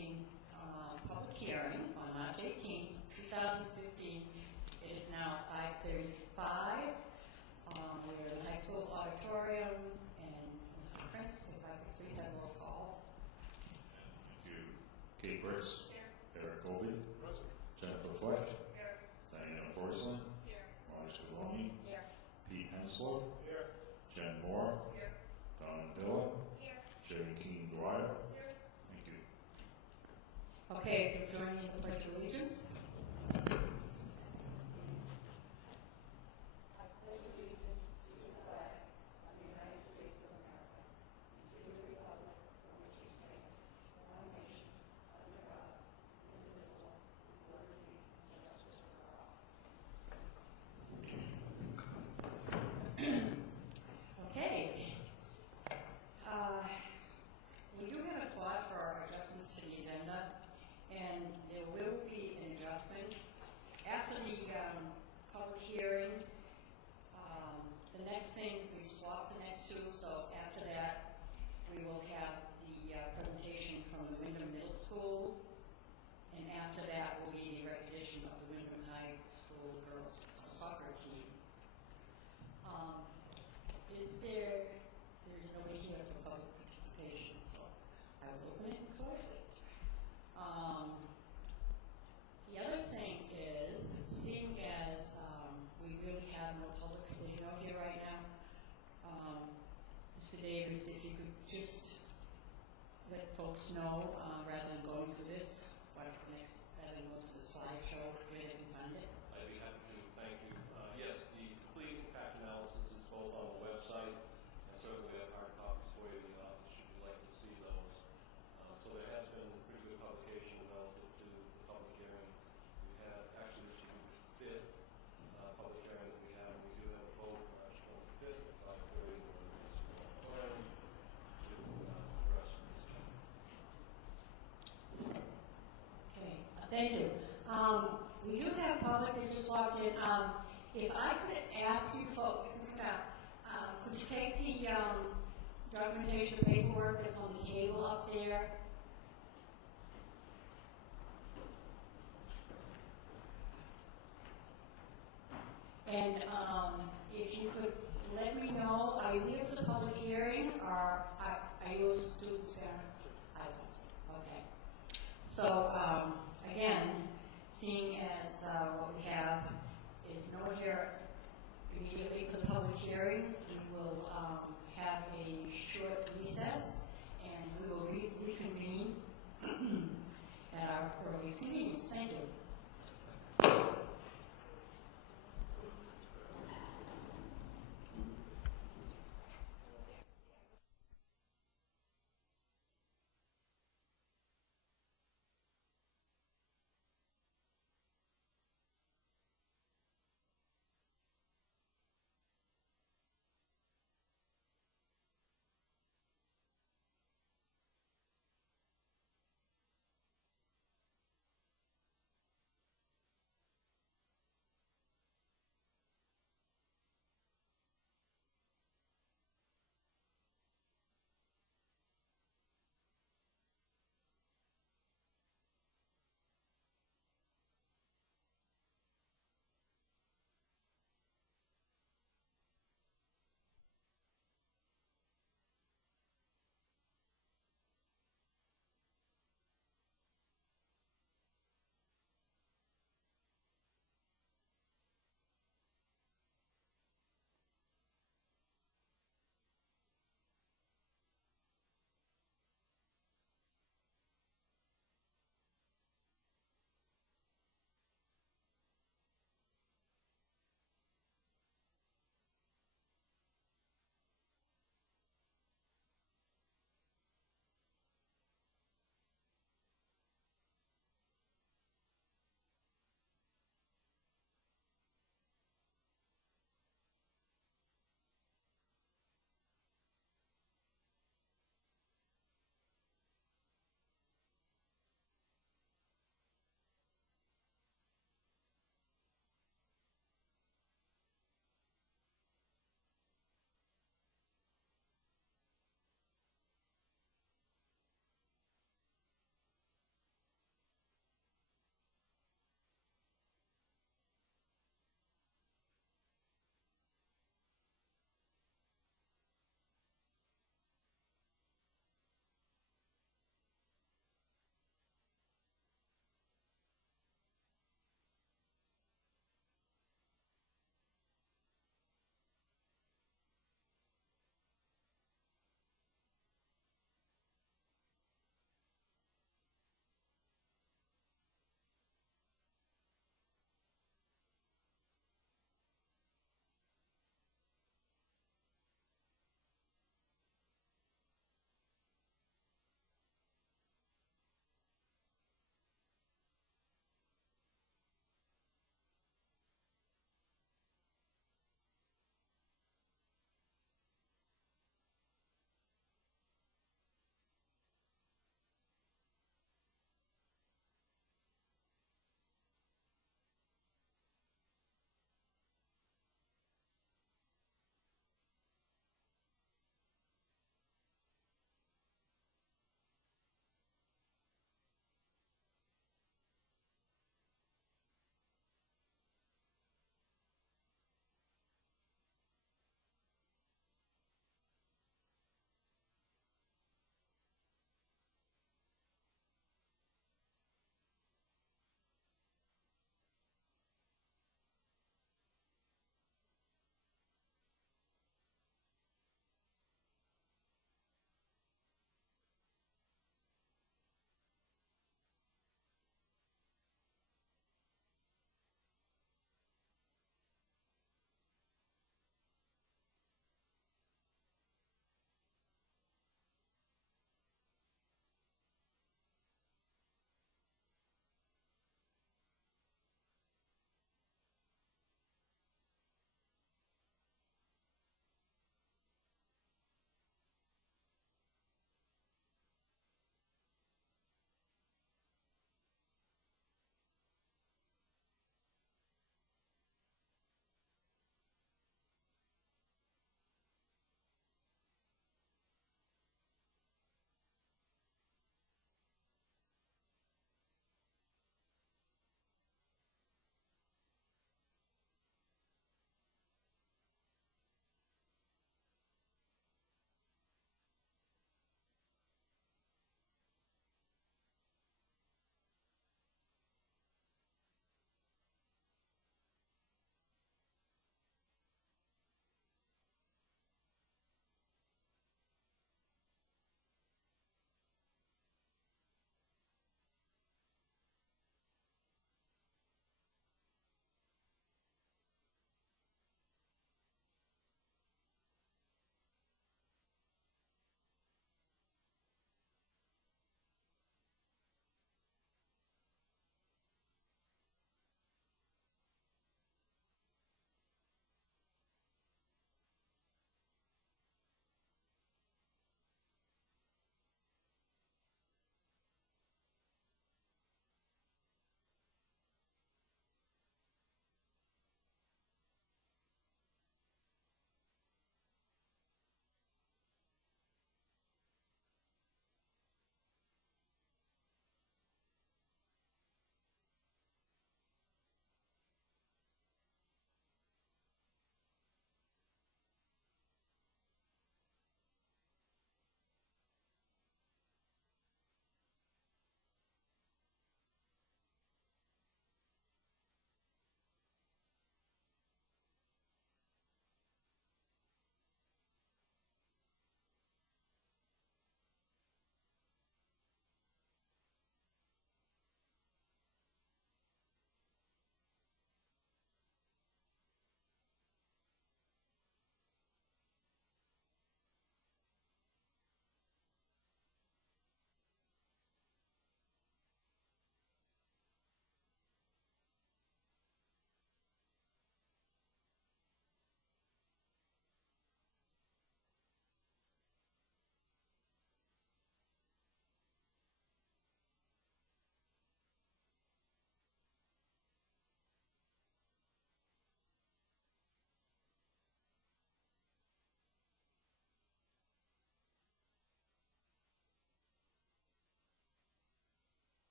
meeting, public hearing on March 18th, 2015. It is now 5:35. We're in the high school auditorium, and Mr. Prince, if I could please have a roll call. Thank you. Kate Brooks. Here. Eric Colby. Present. Jennifer Fleck. Here. Diana Forsley. Here. Marty Schiavone. Here. Pete Henslow. Here. Jen Moore. Here. Donna Dillon. Here. Jerry Keene Dwyer. Here. Thank you. Okay, if you'll join me in the Pledge of Allegiance. Okay. We do have a spot for our adjustments to the agenda, and there will be an adjustment. After the public hearing, the next thing, we swapped the next two, so after that, we will have the presentation from the Windham Middle School, and after that will be the recognition of the Windham High School girls soccer team. There's nobody here for public participation, so I will open it and close it. The other thing is, seeing as we really have no public sitting out here right now, Mr. Davis, if you could just let folks know, rather than going through this, why don't you rather than go to the slideshow where they can find it. I'd be happy to. Thank you. Yes, the complete impact analysis is both on the website, and certainly we have hard copies for you in the office should you like to see those. So there has been pretty good publication relative to the public hearing. We've had, actually this will be the fifth public hearing that we have, and we do have a vote March 25th at 5:30 to address this. Okay, thank you. We do have public that just walked in. If I could ask you folks, could you take the documentation, the paperwork that's on the table up there? And if you could let me know, are you here for the public hearing, or are you students there? I thought so. Okay. So again, seeing as what we have is no one here immediately for the public hearing, we will have a short recess, and we will reconvene at our earliest convenience. Thank you.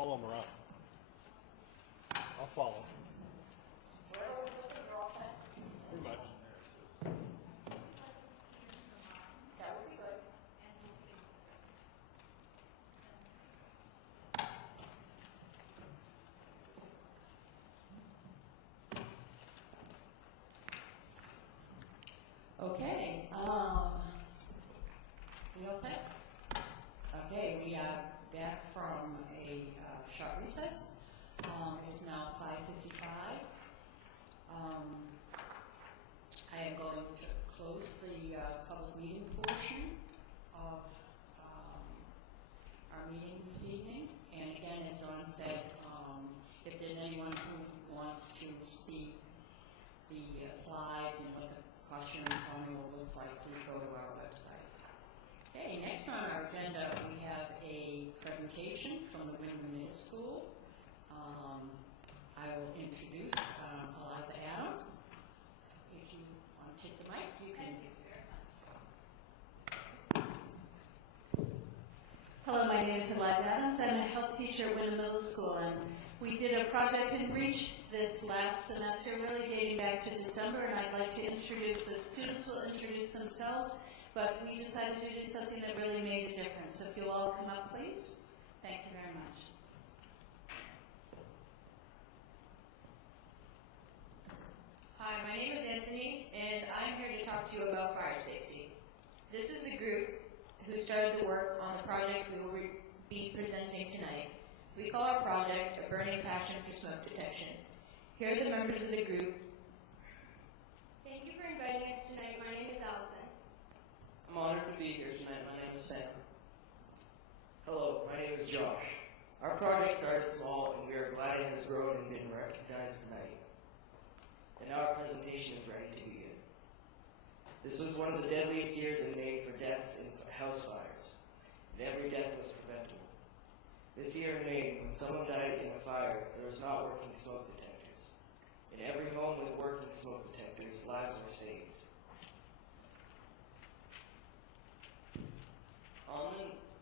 follow them around. I'll follow. Pretty much. That would be good. Okay, we all set? Okay, we are back from a short recess. It's now 5:55. I am going to close the public meeting portion of our meeting this evening. And again, as Dawn said, if there's anyone who wants to see the slides and what the caution formula looks like, please go to our website. Okay, next on our agenda, we have a presentation from the Windham Middle School. I will introduce Eliza Adams. If you want to take the mic, you can. Thank you very much. Hello, my name is Eliza Adams. I'm a health teacher at Windham Middle School, and we did a project in Reach this last semester, really dating back to December, and I'd like to introduce, the students will introduce themselves, but we decided to do something that really made a difference. So if you'll all come up, please. Thank you very much. Hi, my name is Anthony, and I'm here to talk to you about fire safety. This is the group who started the work on the project we will be presenting tonight. We call our project A Burning Passion for Smoke Detection. Here are the members of the group. Thank you for inviting us tonight. My name is Allison. I'm honored to be here tonight. My name is Sam. Hello, my name is Josh. Our project started small, and we are glad it has grown and been recognized tonight. And now our presentation is ready to begin. This was one of the deadliest years in Maine for deaths in house fires, and every death was preventable. This year in Maine, when someone died in a fire, there was not working smoke detectors. In every home with working smoke detectors, lives were saved.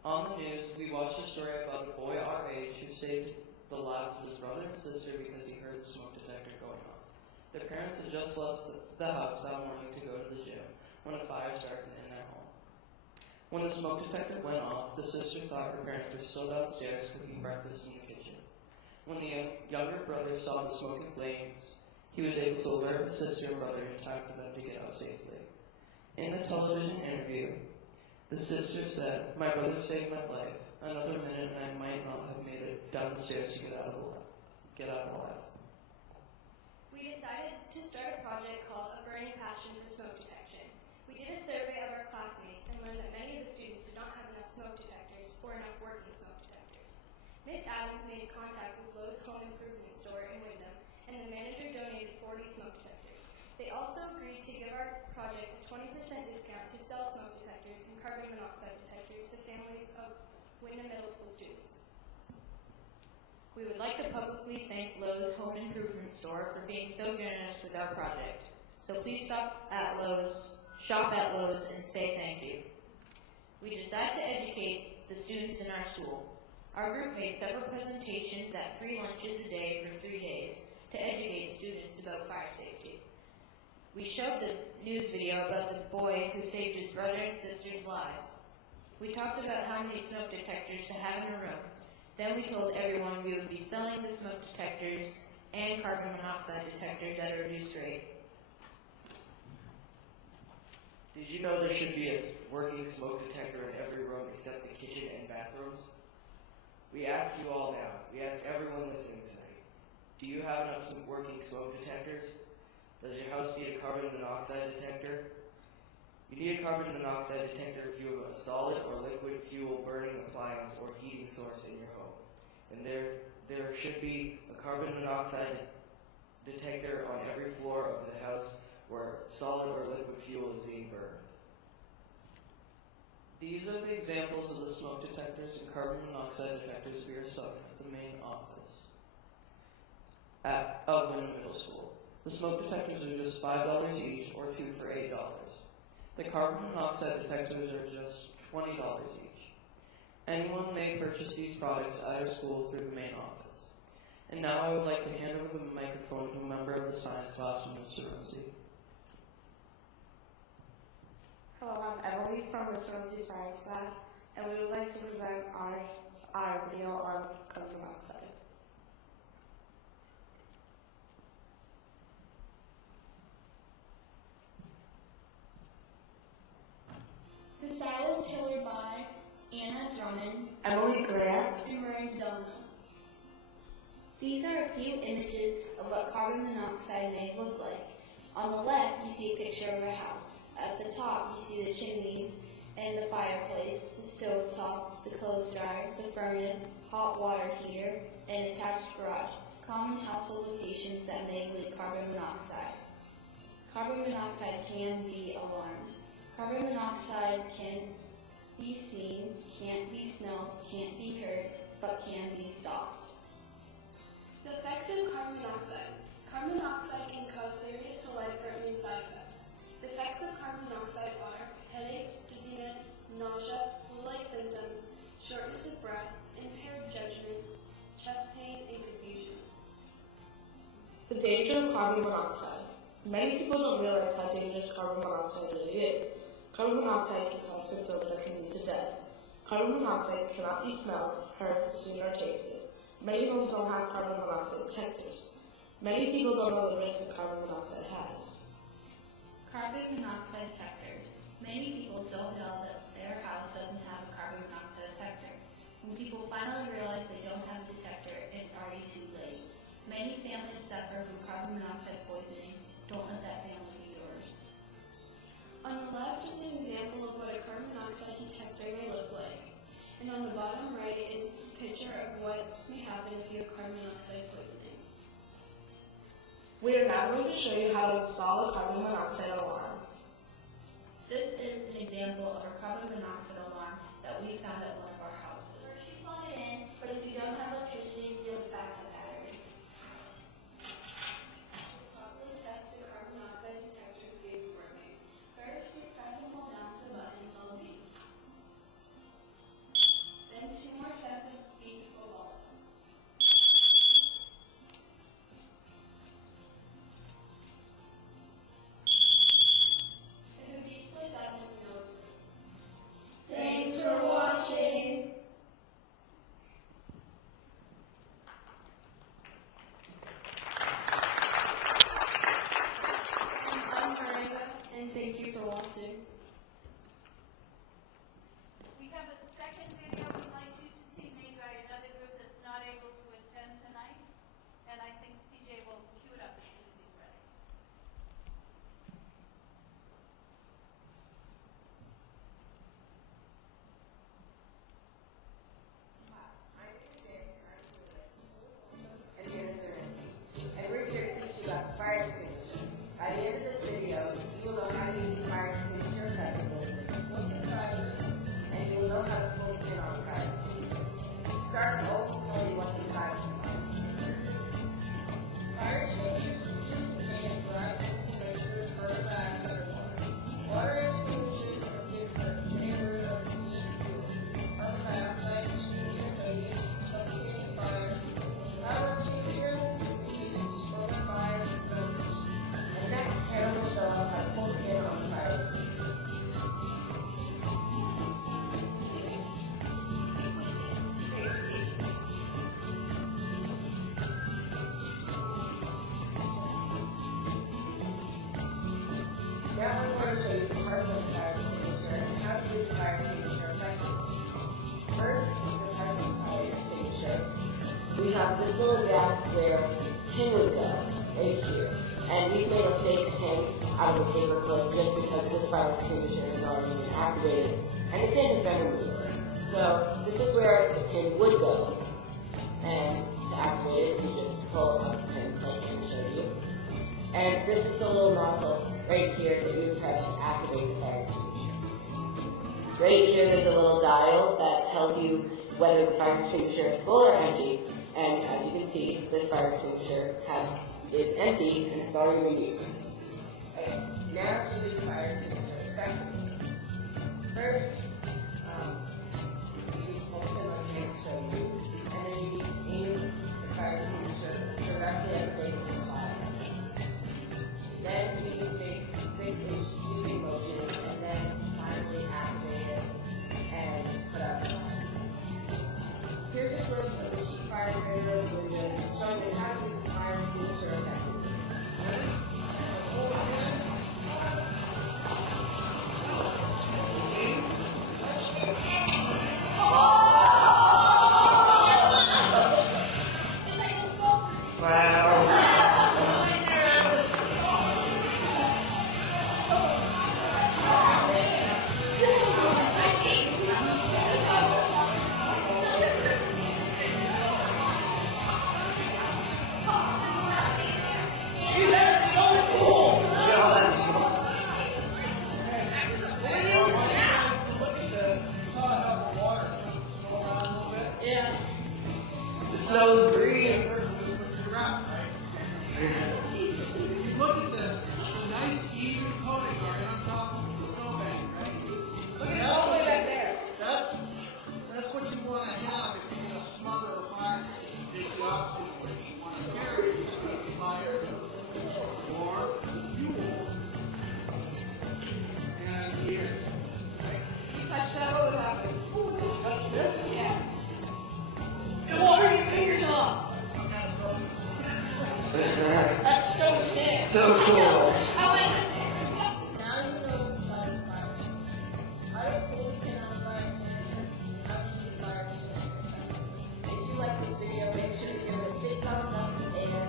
On the news, we watched a story about a boy our age who saved the lives of his brother and sister because he heard the smoke detector going on. Their parents had just left the house that morning to go to the gym when a fire started in their home. When the smoke detector went off, the sister thought her parents were still downstairs cooking breakfast in the kitchen. When the younger brother saw the smoking flames, he was able to alert his sister and brother in time for them to get out safely. In the television interview, the sister said, "My brother saved my life. Another minute and I might not have made it down the stairs to get out alive." We decided to start a project called A Burning Passion for Smoke Detection. We did a survey of our classmates and learned that many of the students did not have enough smoke detectors or enough working smoke detectors. Miss Adams made contact with Lowe's Home Improvement Store in Windham, and the manager donated 40 smoke detectors. They also agreed to give our project a 20% discount to sell smoke detectors and carbon monoxide detectors to families of Windham Middle School students. We would like to publicly thank Lowe's Home Improvement Store for being so generous with our project. So please shop at Lowe's, and say thank you. We decided to educate the students in our school. Our group made several presentations at free lunches a day for 3 days to educate students about fire safety. We showed the news video about the boy who saved his brother and sister's lives. We talked about how many smoke detectors to have in a room. Then we told everyone we would be selling the smoke detectors and carbon monoxide detectors at a reduced rate. Did you know there should be a working smoke detector in every room except the kitchen and bathrooms? We ask you all now, we ask everyone listening tonight, do you have enough working smoke detectors? Does your house need a carbon monoxide detector? You need a carbon monoxide detector if you have a solid or liquid fuel burning appliance or heating source in your home. And there should be a carbon monoxide detector on every floor of the house where solid or liquid fuel is being burned. These are the examples of the smoke detectors and carbon monoxide detectors we are selling at the main office of Windham Middle School. The smoke detectors are just $5 each, or 2 for $8. The carbon monoxide detectors are just $20 each. Anyone may purchase these products at our school through the main office. And now I would like to hand over the microphone to a member of the science class, Mr. Rosie. Hello, I'm Emily from the Rosie Science class, and we would like to present our video on carbon monoxide. The Silent Killer by Anna Drummond, Emily Grant, and Marie Delano. These are a few images of what carbon monoxide may look like. On the left, you see a picture of a house. At the top, you see the chimneys and the fireplace, the stove top, the clothes dryer, the furnace, hot water heater, and attached garage, common household locations that may leak carbon monoxide. Carbon monoxide can be alarmed. Carbon monoxide can be seen, can't be smelled, can't be heard, but can be stopped. The effects of carbon monoxide. Carbon monoxide can cause serious to life-threatening side effects. The effects of carbon monoxide are headache, dizziness, nausea, flu-like symptoms, shortness of breath, impaired judgment, chest pain, and confusion. The danger of carbon monoxide. Many people don't realize how dangerous carbon monoxide really is. Carbon monoxide can cause symptoms that can lead to death. Carbon monoxide cannot be smelled, heard, seen, or tasted. Many homes don't have carbon monoxide detectors. Many people don't know the risks that carbon monoxide has. Carbon monoxide detectors. Many people don't know that their house doesn't have a carbon monoxide detector. When people finally realize they don't have a detector, it's already too late. Many families suffer from carbon monoxide poisoning. Don't let that family be yours. On the left is an example of what a carbon monoxide detector may look like. And on the bottom right is a picture of what may happen if you have carbon monoxide poisoning. We are now going to show you how to install a carbon monoxide alarm. This is an example of a carbon monoxide alarm that we found at one of our houses. First you plug it in, but if you don't have electricity, you'll get back the battery. Properly test the carbon monoxide detector to see if it's working. First, you press and hold down to the button until it beeps. Then 2 more sets of beeps will follow. If it beeps like that, then you know it's working. Thanks for watching. I'm Miranda, and thank you for watching. We have a second video we'd like you to see made by another group that's not able to attend tonight. And I think CJ will cue it up as soon as he's ready. And we're here to teach you about fire extinguisher. By the end of this video, you will know how to use the fire extinguisher effectively, and you will know how to pull the pin on the fire extinguisher. Start always tell you what's inside of the fire extinguisher. Fire extinguishers contain a variety of mixtures for the dioxide of water. Water extinguishers are different flavors of heat fuel. Carbon dioxide extinguishers are used to suffocate the fire. Power extinguisher is used to slow the fire and prevent heat. And next, Karen will show us how to pull the pin on the fire extinguisher. Now I'm going to show you the parts of the fire extinguisher and how to use the fire extinguisher effectively. First, the parts of the fire extinguisher. We have this little gap where the pin would go, right here. And we've made a fake pin out of a paper clip just because this fire extinguisher has already been activated and the pin has been removed. So this is where the pin would go. And to activate it, you just pull up the pin like I'm showing you. And this is the little muscle right here that you press to activate the fire extinguisher. Right here there's a little dial that tells you whether the fire extinguisher is full or empty. And as you can see, this fire extinguisher is empty and it's already been used. Okay, now to use the fire extinguisher effectively. First, you need to pull show you, and then you need to aim the fire extinguisher directly at the base of the fire. Then you need to make 6-inch sweeping motion, and then finally activate it and put out the fire. Here's a clip of the sheet fire generator of Windham showing us how to use the fire extinguisher effectively. Snow's green. Look at this. It's a nice even coating right on top of the snowbank, right? Look at it all the way back there. That's what you want to have if you're going to smother a fire. Take the obstacle away. You want to carry the fire or fuel and gear. Right? You touch that, what would happen? Touch this? Yeah. It will hurt your fingers off. That's so sick. So cool. I went. Now you know the fire fire. I don't believe in our fire extinguisher. How do you fire extinguisher? If you like this video, make sure to give it a big thumbs up, and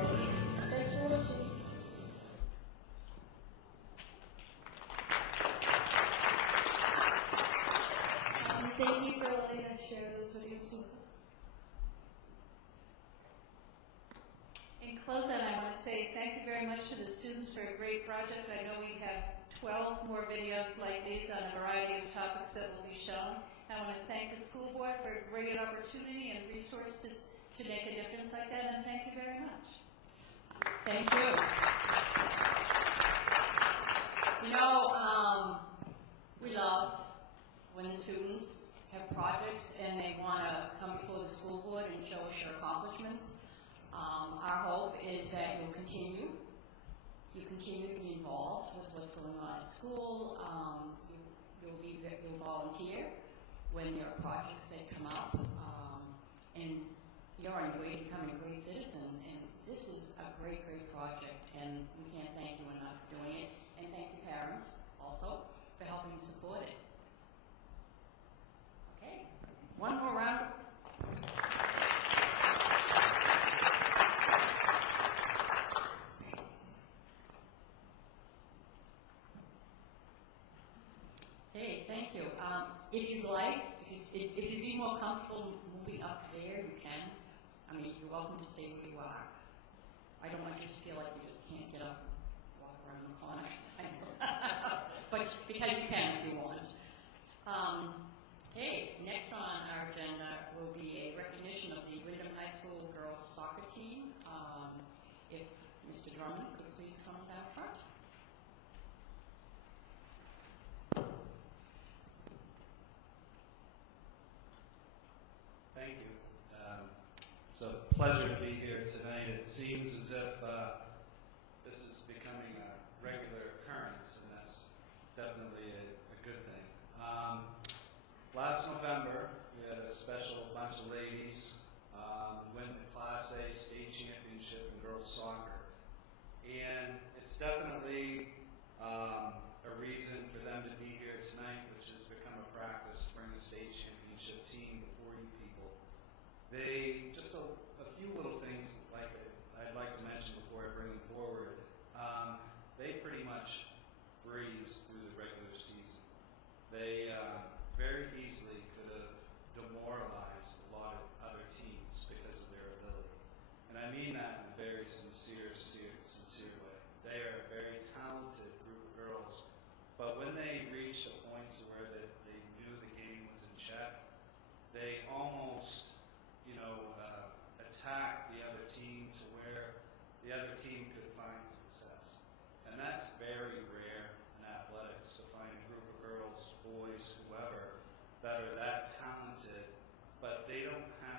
thanks for watching. Thank you for letting us share those videos with you. In closing, I want to say thank you very much to the students for a great project. I know we have 12 more videos like these on a variety of topics that will be shown. I want to thank the school board for a great opportunity and resources to make a difference like that, and thank you very much. Thank you. You know, we love when the students have projects and they want to come before the school board and show us your accomplishments. Our hope is that you'll continue to be involved with what's going on at school. You'll volunteer when there are projects that come up, and you're on your way to becoming great citizens. And this is a great, great project, and we can't thank you enough for doing it. And thank you, parents, also, for helping support it. Okay, one more round. Hey, thank you. If you'd like, if you'd be more comfortable moving up there, you can. I mean, you're welcome to stay where you are. I don't want you to feel like you just can't get up and walk around the corners. But because you can if you want. Okay, next on our agenda will be a recognition of the Windham High School girls soccer team. If Mr. Drummond could please come down front. Thank you. It's a pleasure to be here tonight. It seems as if this is becoming a regular occurrence, and that's definitely a good thing. Last November, we had a special bunch of ladies win the Class A state championship in girls soccer. And it's definitely a reason for them to be here tonight, which has become a practice to bring the state championship team before you people. They, just a few little things like I'd like to mention before I bring them forward. They pretty much breezed through the regular season. They very easily could have demoralized a lot of other teams because of their ability. And I mean that in a very sincere way. They are a very talented group of girls, but when they reached a point to where they knew the game was in check, they almost, attacked the other team to where the other team could find success. And that's very rare in athletics, to find a group of girls, boys, whoever, that are that talented, but they don't have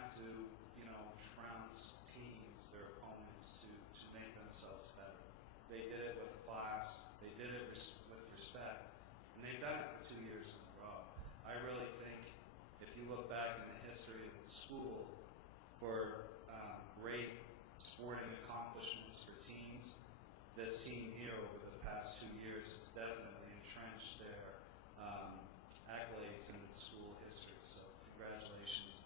school for great sporting accomplishments for teams. This team here over the past 2 years has definitely entrenched their accolades in the school history, so congratulations.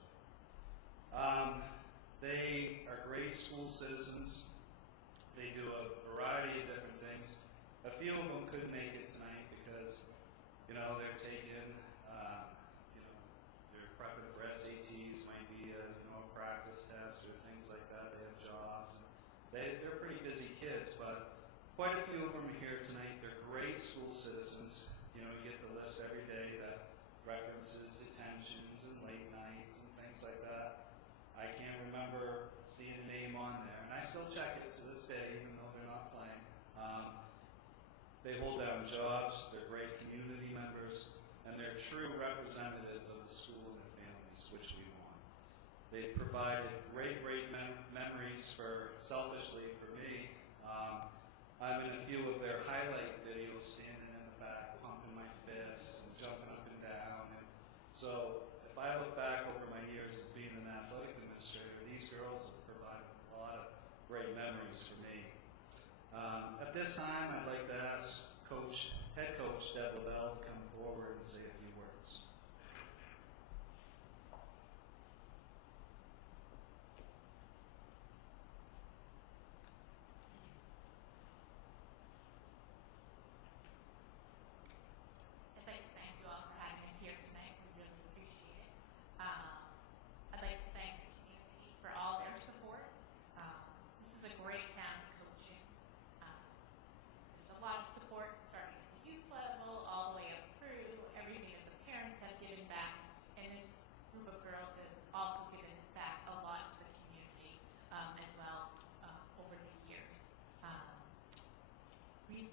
They are great school citizens. They do a variety of different things. A few of them couldn't make it tonight because, they're taking, they're prepping for SATs, might be a practice test or things like that. They have jobs. They're pretty busy kids, but quite a few of them are here tonight. They're great school citizens. You get the list every day that references detentions and late nights and things like that. I can't remember seeing a name on there, and I still check it to this day, even though they're not playing. They hold down jobs, they're great community members, and they're true representatives of the school and their families, which we want. They've provided great memories selfishly for me. I'm in a few of their highlight videos, standing in the back, pumping my fists and jumping up and down. And so if I look back over my years as being an athletic administrator, these girls have provided a lot of great memories for me. At this time, I'd like to ask Head Coach Deb LaBelle to come forward and say a few words. I'd like to thank you all for having us here tonight. We really appreciate it. I'd like to thank the community for all their support. This is a great town coaching. There's a lot of support starting at the youth level, all the way up through everything that the parents have given back. And this group of girls has also given back a lot to the community as well over the years.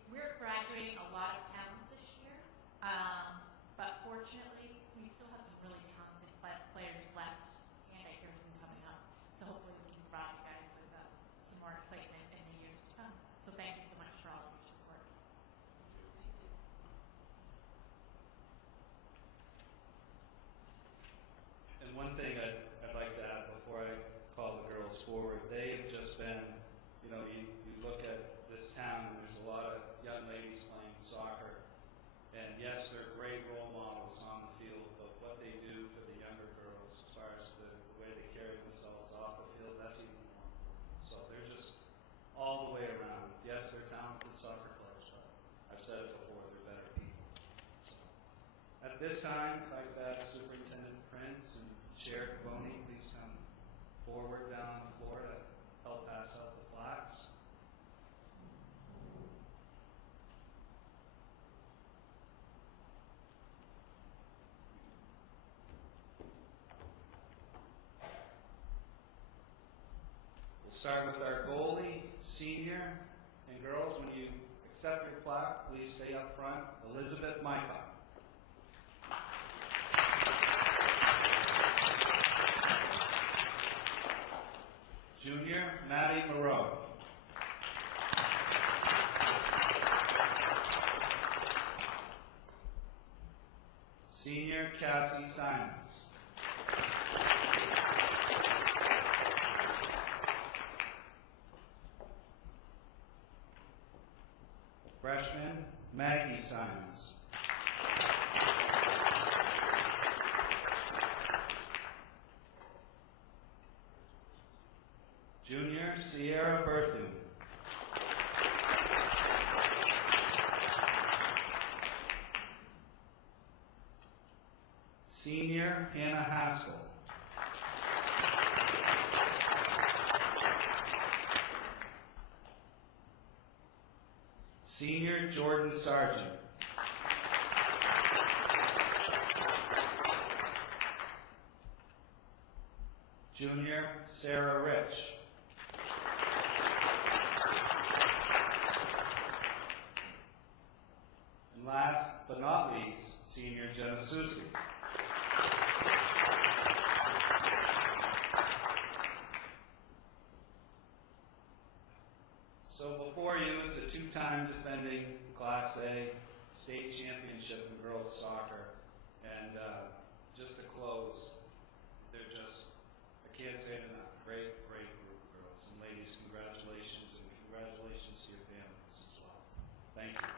We're graduating a lot of talent this year. But fortunately, we still have some really talented players left, and I hear some coming up. So hopefully we can provide you guys with some more excitement in the years to come. So thank you so much for all of your support. And one thing I'd like to add before I call the girls forward, they have just been, you look at this town and there's a lot of young ladies playing soccer. And yes, they're great role models on the field, but what they do for the younger girls as far as the way they carry themselves off the field, that's even more important. So they're just all the way around. Yes, they're talented soccer players, but I've said it before, they're better people. So, at this time, if I could ask Superintendent Prince and Chair Boney, please come forward down on the floor to help pass out the plaques. Start with our goalie, senior, and girls, when you accept your plaque, please stay up front. Elizabeth Mycott. Junior, Maddie Moreau. Senior, Cassie Simons. Freshman, Maggie Simons. Junior, Sierra Berthun. Senior, Hannah Haskell. Senior, Jordan Sargent. Junior, Sarah Rich. And last but not least, Senior, Jenna Susi. So before you is the two-time defending Class A state championship in girls soccer. And just to close, they're just can't say it enough. Great, great group of girls. And ladies, congratulations, and congratulations to your families as well. Thank you.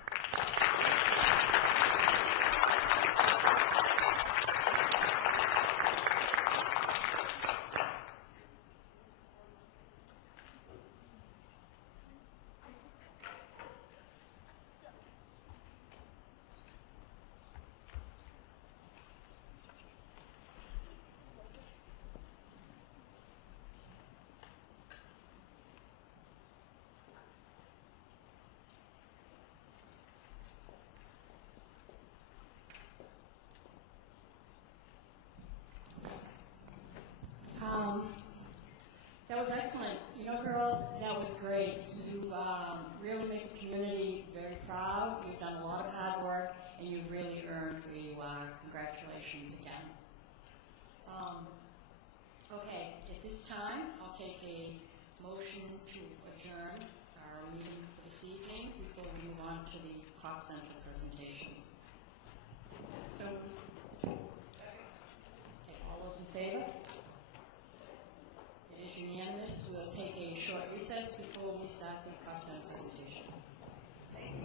That was excellent. You know, girls, that was great. You really make the community very proud. You've done a lot of hard work, and you've really earned for you. Congratulations again. Okay, at this time, I'll take a motion to adjourn our meeting for this evening before we move on to the cost center presentations. So, okay, all those in favor? It is unanimous. We'll take a short recess before we start the cost center presentation. Thank you.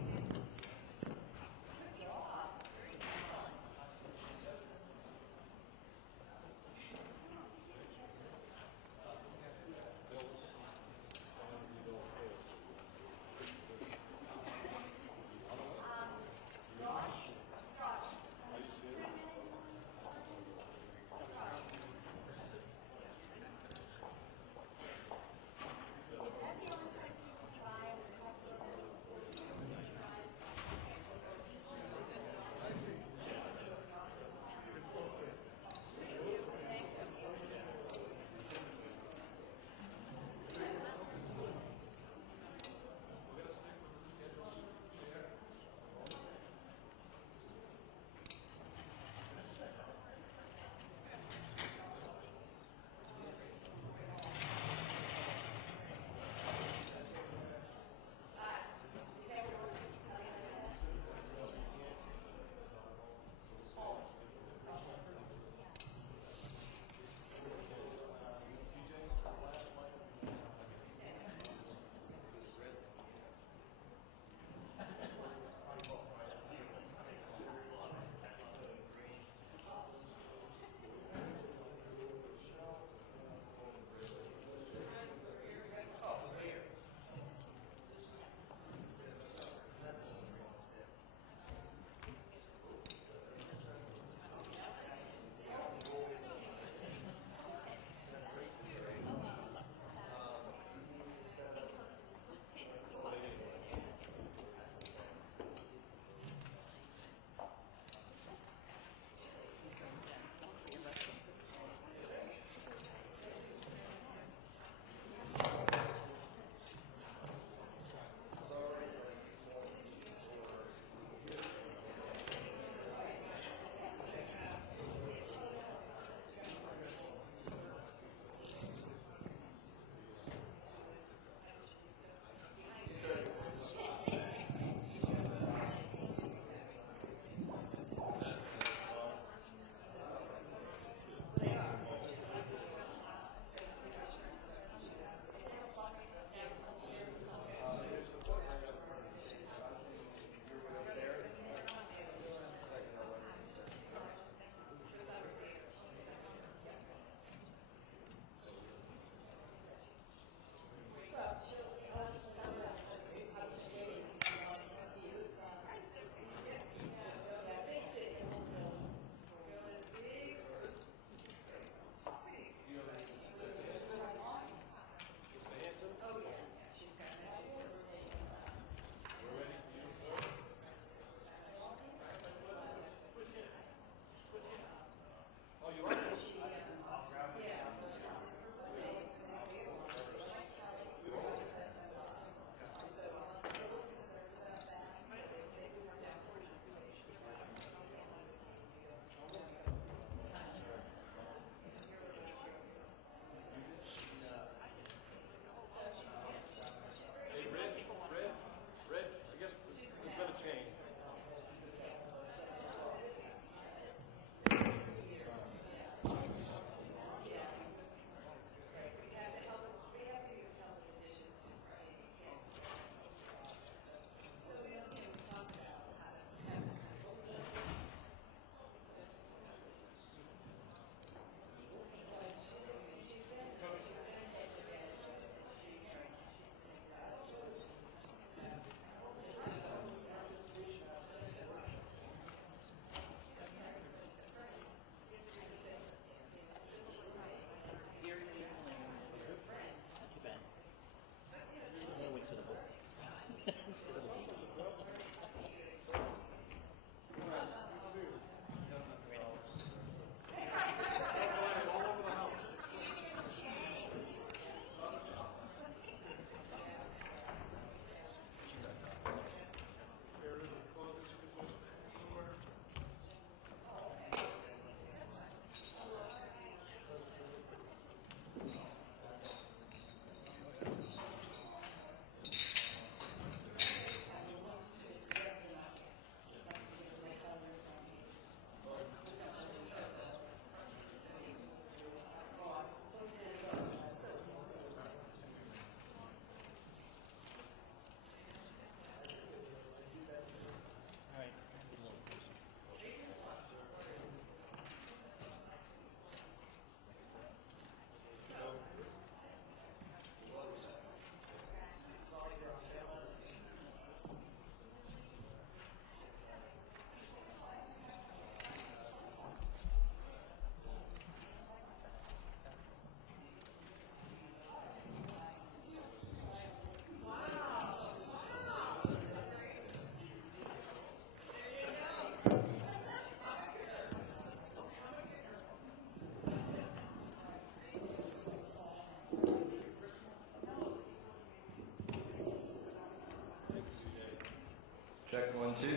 Check 1, 2.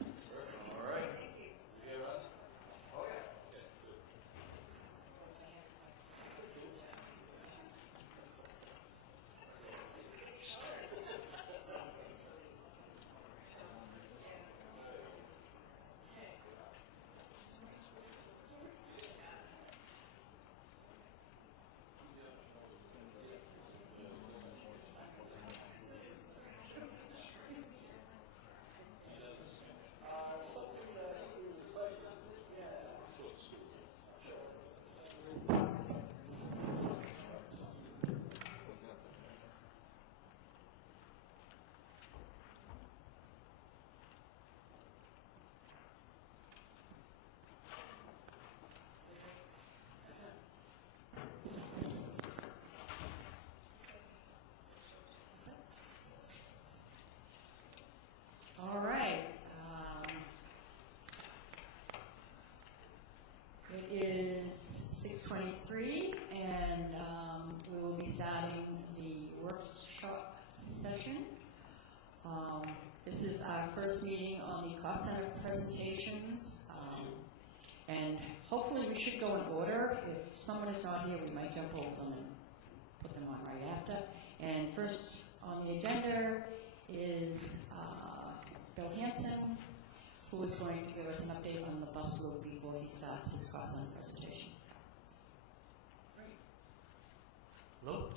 All right. You hear us? Oh, yeah. Okay, good. All right. It is 6:23, and we will be starting the workshop session. This is our first meeting on the cost center presentations, and hopefully we should go in order. If someone is not here, we might jump over them and put them on right after. And first on the agenda is Bill Hanson, who is going to give us an update on the bus loop before he starts his cost center presentation. Hello?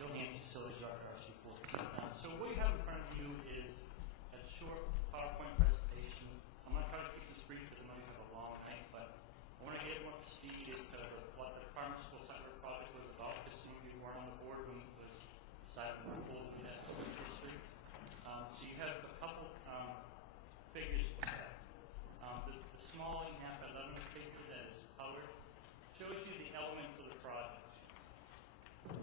Bill Hanson, Facilities Director, RSU Windham. So what you have in front of you is a short PowerPoint presentation. I'm going to try to keep this brief because I know you have a long night, but I want to get everyone up to speed as to what the Department School Center project was about, because some of you weren't on the board when it was decided to move forward with that history. So you have a couple figures to look at. The small 8.5 by 11 paper that is colored shows you the elements of the project.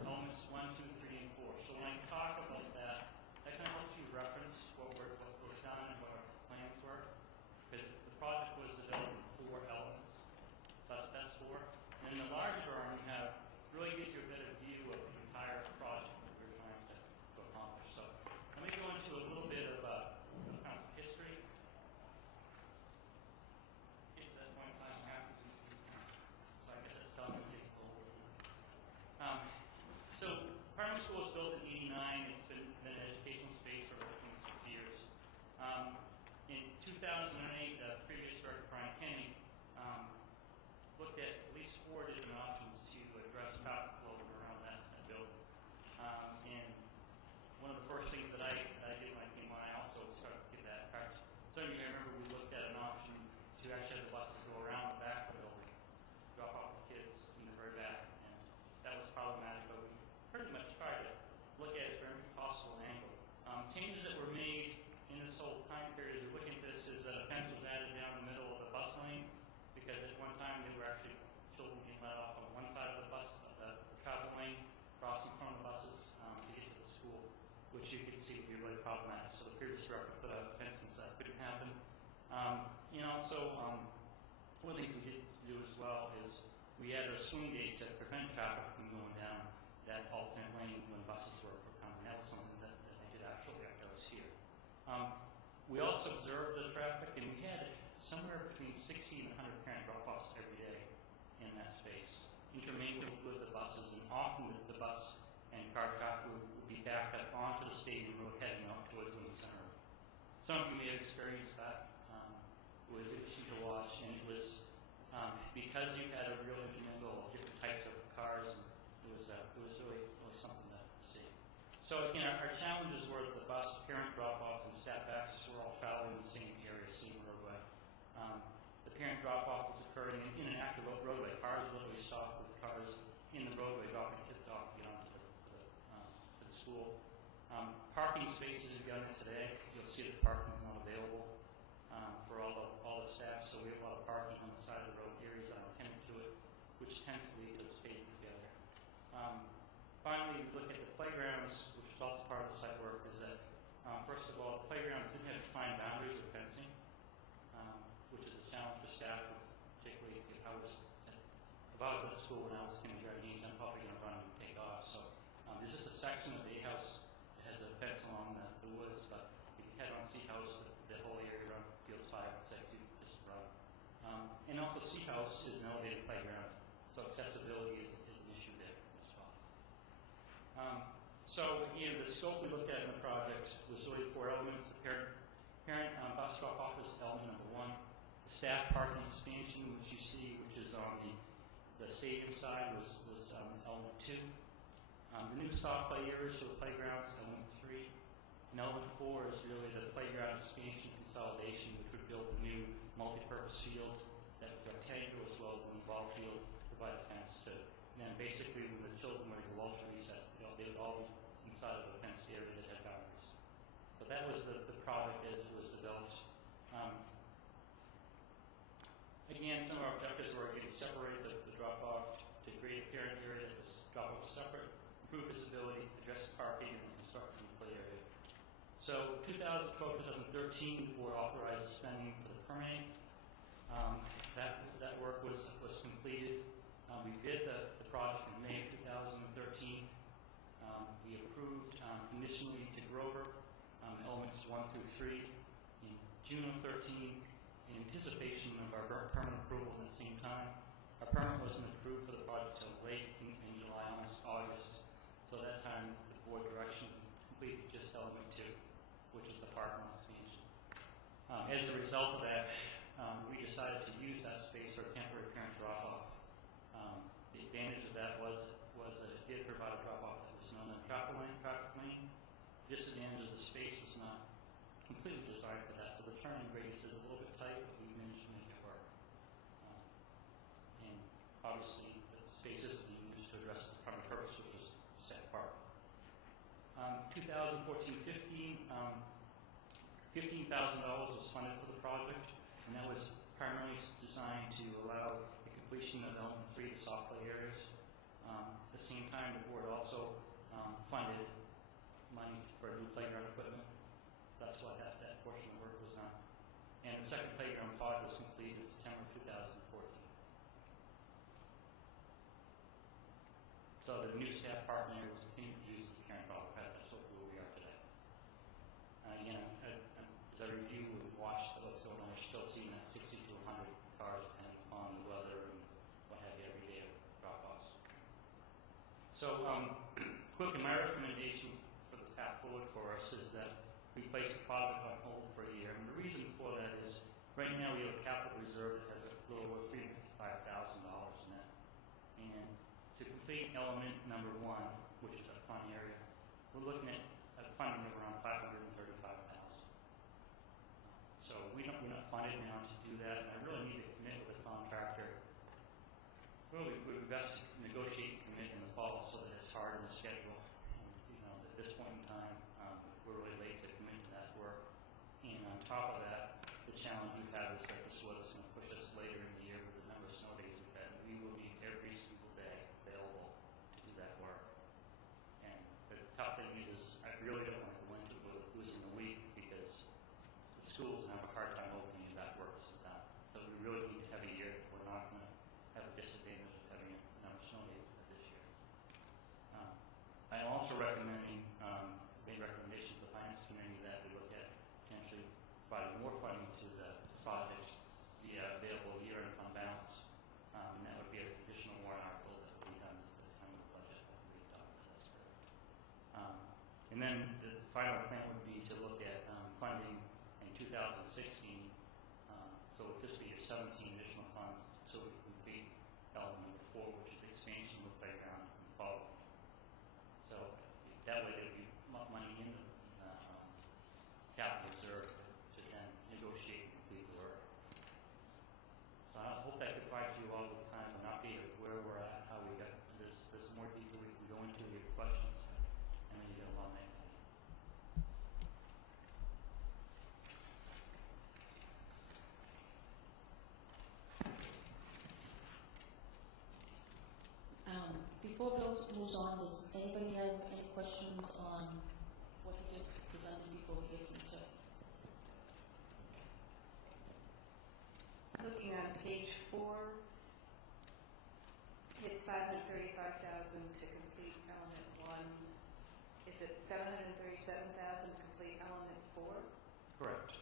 Elements 1, 2, 3, and 4. So when I talk about that, that kind of helps you reference what was done and what our plans were. Because the project was developed in 4 elements. So that's 4. And in the large drawing you have really gives you a better view of the entire project that we're trying to accomplish. So let me go into a little bit of kind of history. Get to that point in time after so I guess that's telling me to take a little bit. So primary school was built in '89. It's been an educational space for over 26 years. In 2008, the previous director, Brian Kenny, looked at least 4 different options to address traffic flow around that building. And one of the first things that I did when I came on, I also started to get that practice. Some of you may remember we looked at an option to actually have the buses go around the back of the building, drop off the kids in the very back. And that was problematic, but we pretty much tried to look at it from every possible angle. Changes that were made in this whole time period, as you're looking at this, is that a fence was added down the middle of the bus lane, because at one time they were actually children being let off on one side of the bus, the travel lane, crossing in front of the buses to get to the school, which you could see would be really problematic. So the previous director put a fence since that couldn't happen. And also, one of the things we did do as well is we added a swing gate to prevent traffic from going down that alternate lane when buses were coming. That was something that I did actually after I was here. We also observed the traffic, and we had somewhere between 60 and 100 parent drop-offs every day in that space, intermingled with the buses, and often the bus and car traffic would be backed up onto the stadium road heading out towards Windham Center. Some of you may have experienced that. It was interesting to watch, and it was because you had a real intermingle of different types of cars, and it was really something to see. So again, our challenges were the bus, parent drop-off, and staff access were all traveling in the same area, same roadway. The parent drop-off was occurring in an active roadway. Cars literally stopped with cars in the roadway dropping kids off to get onto to the school. Parking spaces have gotten it today. You'll see that parking is not available for all the staff, so we have a lot of parking on the side of the road areas that are intended to it, which tends to lead to the stadium together. Finally, we look at the playgrounds, which is also part of the site work, is that, first of all, the playgrounds didn't have defined boundaries of fencing, which is a challenge for staff, particularly if I was at school when I was kindergarten age, I'm probably going to run and take off. So there's just a section of the house that has a fence along the And also Seahouse is an elevated playground, so accessibility is an issue there as well. So again, the scope we looked at in the project was really 4 elements. The parent bus drop-off is element number 1. The staff parking expansion, which you see, which is on the stadium side, was element 2. The new soft play areas for the playgrounds, element 3. And element 4 is really the playground expansion consolidation, which would build a new multi-purpose field that was rectangular as well as in the ball field, provide a fence to. And then basically when the children were to go off to recess, they would all be inside of a fenced area that had boundaries. So that was the project as it was developed. Again, some of our objectives were to separate the drop-off to create a parent area that was drop-off separate, improve visibility, address parking, and construction of the play area. So 2012-2013, the board authorized spending for the permitting. That work was completed. We bid the project in May of 2013. We approved conditionally to Grover elements 1 through 3 in June of 13 in anticipation of our permit approval at the same time. Our permit wasn't approved for the project until late in July, almost August. So at that time, the board direction completed just element 2, which is the parking lot expansion. As a result of that, we decided to use that space for a temporary parent drop-off. The advantage of that was that it did provide a drop-off that was known as traffic lane. The disadvantage of the space was not completely designed for that, so the turning radius is a little bit tight, but we managed to make it work. And obviously, the space is being used to address its primary purpose, which was staff park. 2014-15, $15,000 was funded for the project, and that was primarily designed to allow the completion of element 3, the soft play areas. At the same time, the board also funded money for new playground equipment. That's why that portion of work was done. And the second playground pod was completed in September 2014. So the new staff parking area was continued to use the parent dog pad, so where we are today. Again, as I review and watch what's going on, you're still seeing that 60 to 100 cars depending upon the weather and what have you every day of drop-offs. So quickly, my recommendation for the path forward for us is that we place the project on hold for a year. And the reason for that is right now we have a capital reserve that has a little over $355,000 in it. And to complete element number 1, which is a fun area, we're looking at funding of around $535,000. So we're not funded now to do that, and I really need to commit with the contractor. Really, we're best to negotiate and commit in the fall so that it's hard in the schedule. At this point in time, we're really late to commit to that work. And on top of that, the challenge we have is that this weather's going to push us later in the year with the number of snow days we've had. And we will need every single day available to do that work. And the tough thing is I really don't want to go into losing a week because the schools have a hard time opening if that work is done. So we really need to have a year that we're not going to have a disadvantage of having a number of snow days this year. I'm also recommending a recommendation to the Finance Committee that we look at potentially providing more funding to the project via available year-end fund balance. And that would be an additional warrant article that would be done at the time of the budget. That's correct. And then the final plan would be to look at funding in 2016. So with fiscal year 17 additional funds so we can complete element number 4, which is the expansion of the playground and following. So that way there would be money in the capital reserve to then negotiate and complete the work. So I hope that provides you all with kind of an update of where we're at, how we got this more deeply we can go into your questions, and then you get a lot of that. Before Bill moves on, does anybody have any questions on what he just presented before we get some check? Looking on page 4, it's $535,000 to complete element 1. Is it $737,000 to complete element 4? Correct.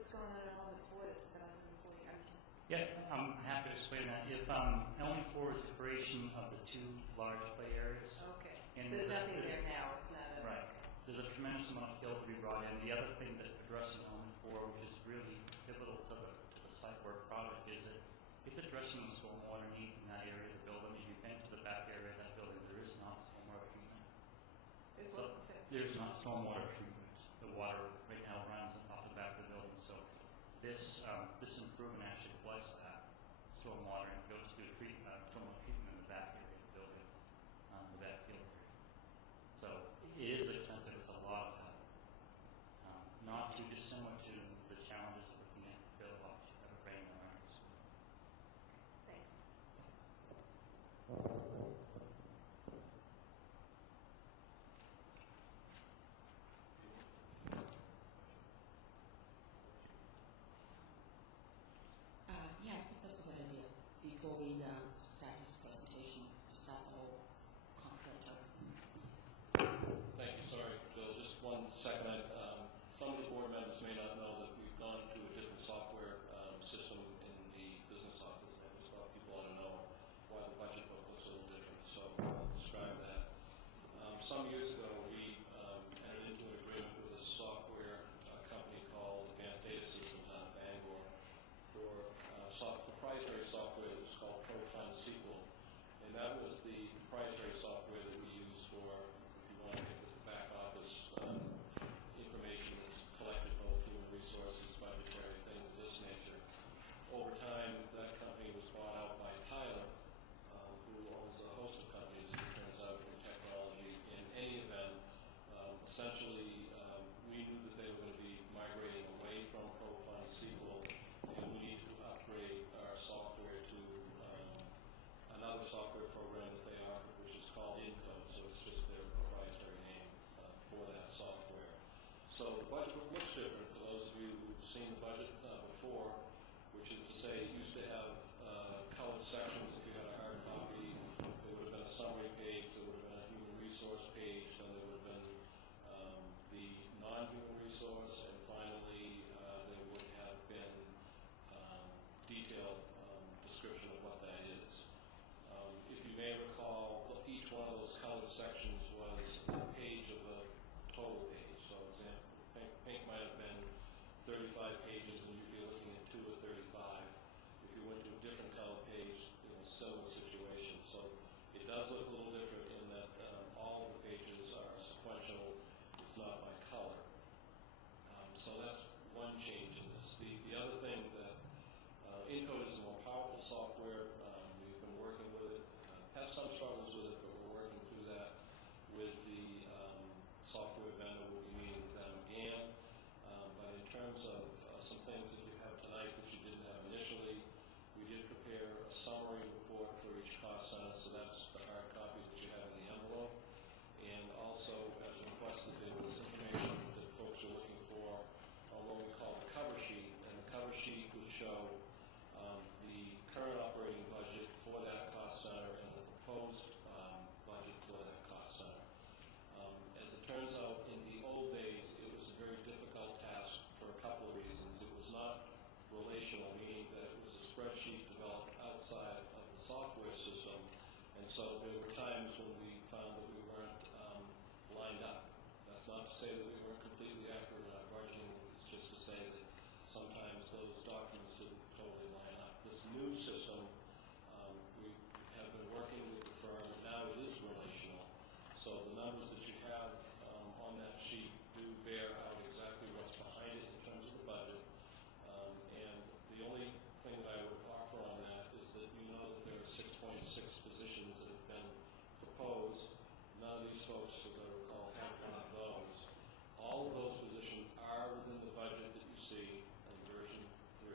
what's going on at Element 4 that's important? I'm just Yeah, I'm happy to explain that. If Element 4 is the creation of the two large play areas. okay. And So there's nothing there now. It's not a Right. There's a tremendous amount of fill to be brought in. The other thing that addressing Element 4, which is really pivotal to the site work product, is that it's addressing the stormwater needs in that area of the building. If you've been to the back area of that building, there is not stormwater treatment. Is So what? there's not stormwater treatment. The water right now runs off the back of the building. So this improvement actually floods that stormwater and goes through stormwater treatment in the back area of the building, the back field area. So it is expensive. It's a lot of help. Not too dissimilar to the challenges of looking at build up of a brain awareness. Thanks. Yeah, I think that's a good idea. Before we start this presentation, to start the whole concept of. Thank you. Sorry, Bill. Just 1 second. Some of the board members may not know that we've gone to a different software system in the business office. I just thought people ought to know why the budget book looks a little different. So I'll describe that. Some years ago, we entered into an agreement with a software company called Advanced Data Systems out of Bangor for proprietary software that was called ProFund SQL. And that was the proprietary software that we use for, if you want to get with the back office information that's collected both human resources, budgetary, things of this nature. Over time, that company was bought out by Tyler, who owns a host of companies, as it turns out, in technology. In any event, essentially, we knew that they were going to be migrating away from ProFund SQL, and we needed to upgrade our software to another software program that they offer, which is called Encode. So it's just their proprietary name for that software. So the budget book looks different for those of you who've seen the budget before, which is to say it used to have colored sections. If you had a hard copy, there would have been a summary page, there would have been a human resource page, then there would have been the non-human resource, and finally there would have been detailed description of what that is. If you may recall, each one of those colored sections was a page of a total page. So, example, pink might have been 35 pages, and you'd be looking at 2 or 35. If you went to a different color page, similar situation. So it does look a little different in that all of the pages are sequential. It's not by color. So that's one change in this. The other thing that Encode is a more powerful software. We've been working with it. Have some struggles with it, but we're working through that with the software vendor. We'll be meeting with them again. But in terms of some things that you have tonight that you didn't have initially, we did prepare a summary report for each cost center. So that's the hard copy that you have in the envelope. And also, as requested, there was information that folks are looking for on what we call the cover sheet. And the cover sheet would show the current operating budget for that cost center and the proposed budget for that cost center. As it turns out, in the old days, it was a very difficult task for a couple of reasons. It was not relational, meaning that it was a spreadsheet developed outside of the software system. And so there were times when we found that we weren't lined up. That's not to say that we weren't completely accurate in our budgeting. It's just to say that sometimes those documents didn't totally line up. This new system, we have been working with the firm, and now it is relational. So the numbers that you have on that sheet do bear out exactly what's behind it in terms of the budget. And the only thing that I would offer on that is that you know that there are 6.6 positions that have been proposed. None of these folks, as I recall, have one of those. All of those positions are within the budget that you see in version 3,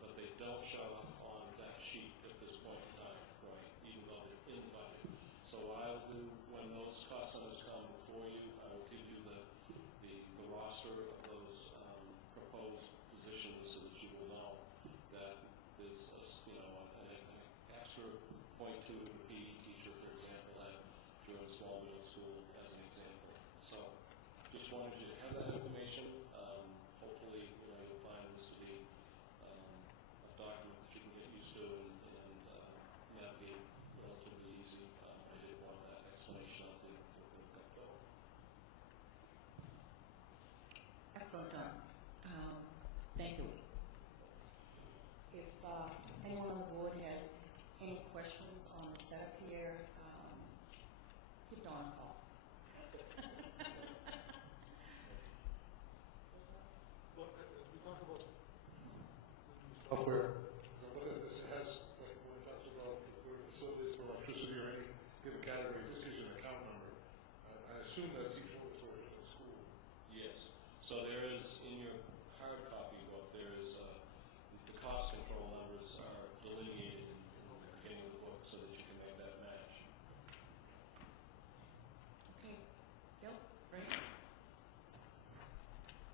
but they don't show up on that sheet at this point in time, right? Even though they're in the budget. So what I'll do when those cost centers come before you, I will give you the roster of those proposed positions so that you will know that there's an extra 0.2 to the PE teacher, for example, at Jordan Small Middle School as an example. So just wanted you to have that information. Hopefully, you'll anyone on the board has any questions on the setup here, give Dawn a call. Well, we talk about software. It has, like, when it talks about for facilities for electricity or any given category, it just gives you an account number. I assume that's each one for the school. Yes. So there is, in your hard copy book, there is, the cost control numbers are delineated in the beginning of the book so that you can make that match. Okay. Bill? Great.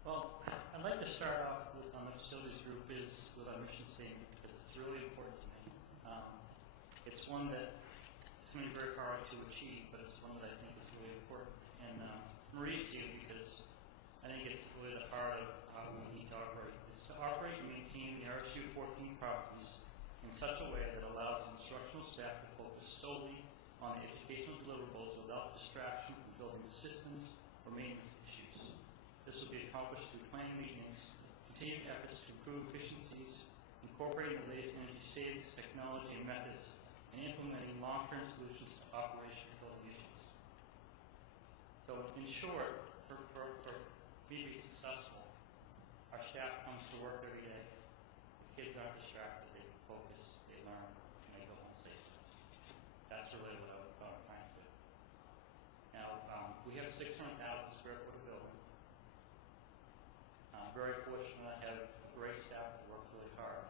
Well, I'd like to start off with, on the facilities group is with our mission statement because it's really important to me. It's one that it's going to be very hard to achieve, but it's one that I think is really important. And Maria to you because I think it's really the heart of how we need to operate. It's to operate and maintain the RSU 14 properties in such a way that allows the instructional staff to focus solely on the educational deliverables without distraction from building systems or maintenance issues. This will be accomplished through planned maintenance, continued efforts to improve efficiencies, incorporating the latest energy savings technology and methods, and implementing long-term solutions to operational building issues. So in short, for me to be successful, our staff comes to work every day. The kids aren't distracted, they focus, they learn, and they go home safely. That's really what I'm trying to do. Now, we have 600,000 square foot of building. I'm very fortunate I have great staff that work really hard.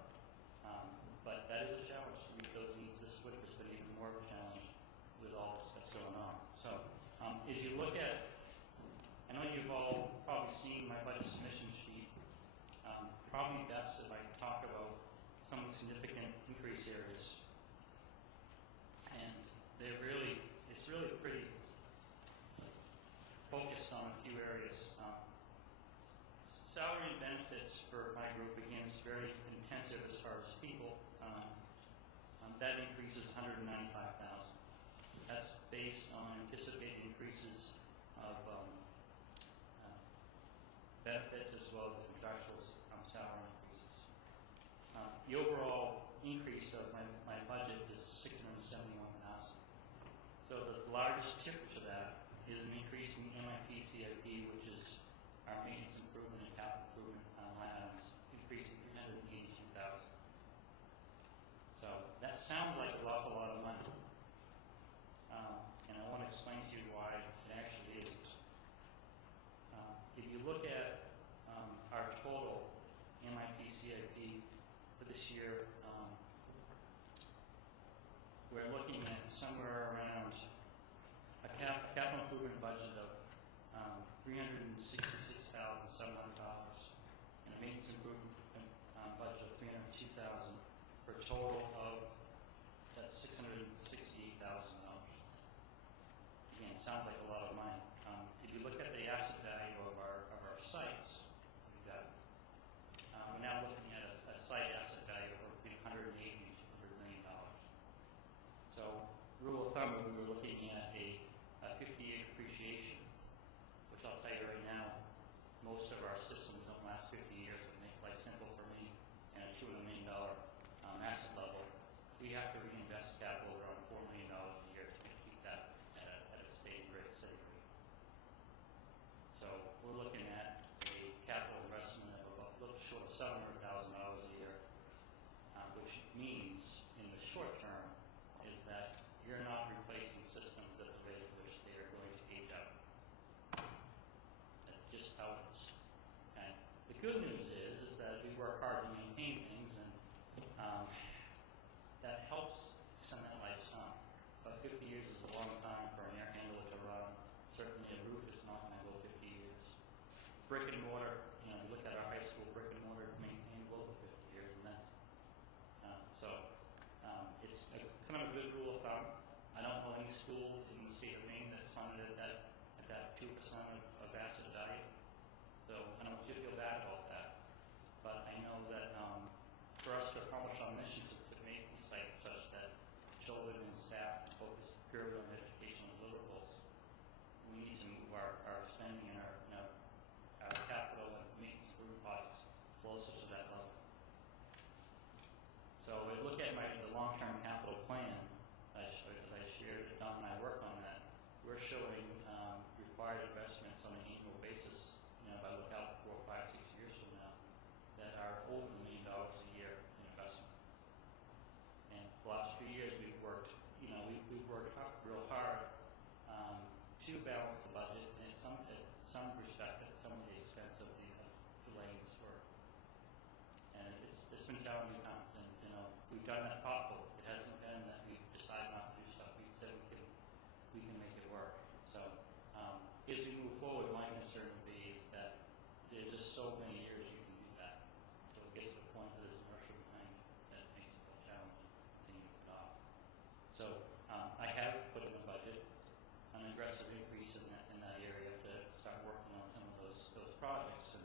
But that is a challenge to meet those needs. This winter has been even more of a challenge with all this that's going on. So, as you look at, I know you've all probably seen my budget submission sheet. Probably best if I talk about some of the significant increase areas. And it's really pretty focused on a few areas. Salary and benefits for my group, again, is very intensive as far as people. That increase is $195,000. That's based on anticipated increases of benefits as well as contractual salary increases. The overall increase of my budget is $671,000. So the largest tip to that is an increase in MIP CIP, which is our maintenance improvement and capital improvement line items, increasing $382,000. So that sounds like an awful lot of money. And I want to explain to you why it actually isn't. If you look at our total MIP CIP for this year, we're looking at somewhere around a capital improvement budget of $366,700 and a maintenance improvement budget of $302,000 for a total of that's $668,000. Again, it sounds like a lot of money. If you look at the asset value of our sites, we've got we're now looking at a site asset value of between $180 and $200 million. So, rule of thumb, we were looking at a 50-year depreciation, which I'll tell you right now, most of our systems don't last 50 years. It would make life simple for me and a $200 million asset level. We have to reinvest capital around $4 million a year to keep that at a steady rate, steady rate. So we're looking at a capital investment of about a little short of $700,000 a year, which means in the short term is that you're not replacing systems at the rate at which they are going to age out. That's just how it is. Okay. The good news is that we work hard to maintain things, and that helps extend that lifetime. But 50 years is a long time for an air handler to run. Certainly a roof is not going to go 50 years. Brick and mortar, look at our high school brick and mortar maintained well over 50 years, and that's it's kind of a good rule of thumb. I don't know any school in the state of Maine that's funded at that 2% of asset value. So I don't want you to feel bad about that. But I know that for us to accomplish our mission to make these sites such that children and staff focus purely on educational deliverables, we need to move our spending and our capital and maintenance improvement projects closer to that level. So we're looking we're showing required investments on an annual basis, if I look out 4, 5, 6 years from now, that are over $1 million a year in investment. And the last few years we've worked, we've worked real hard to balance the budget, and at some respect, at some of the expense of delaying this work. And it's been challenging times, and we've done that thoughtfully. It hasn't been that we decided not to do stuff. We said we can make it work. So as we move forward, my concern would be is that there's just so many years you can do that. So it gets to the point where there's inertia behind it that makes it more challenging to continue to put off. So I have put in the budget an aggressive increase in that area to start working on some of those projects. And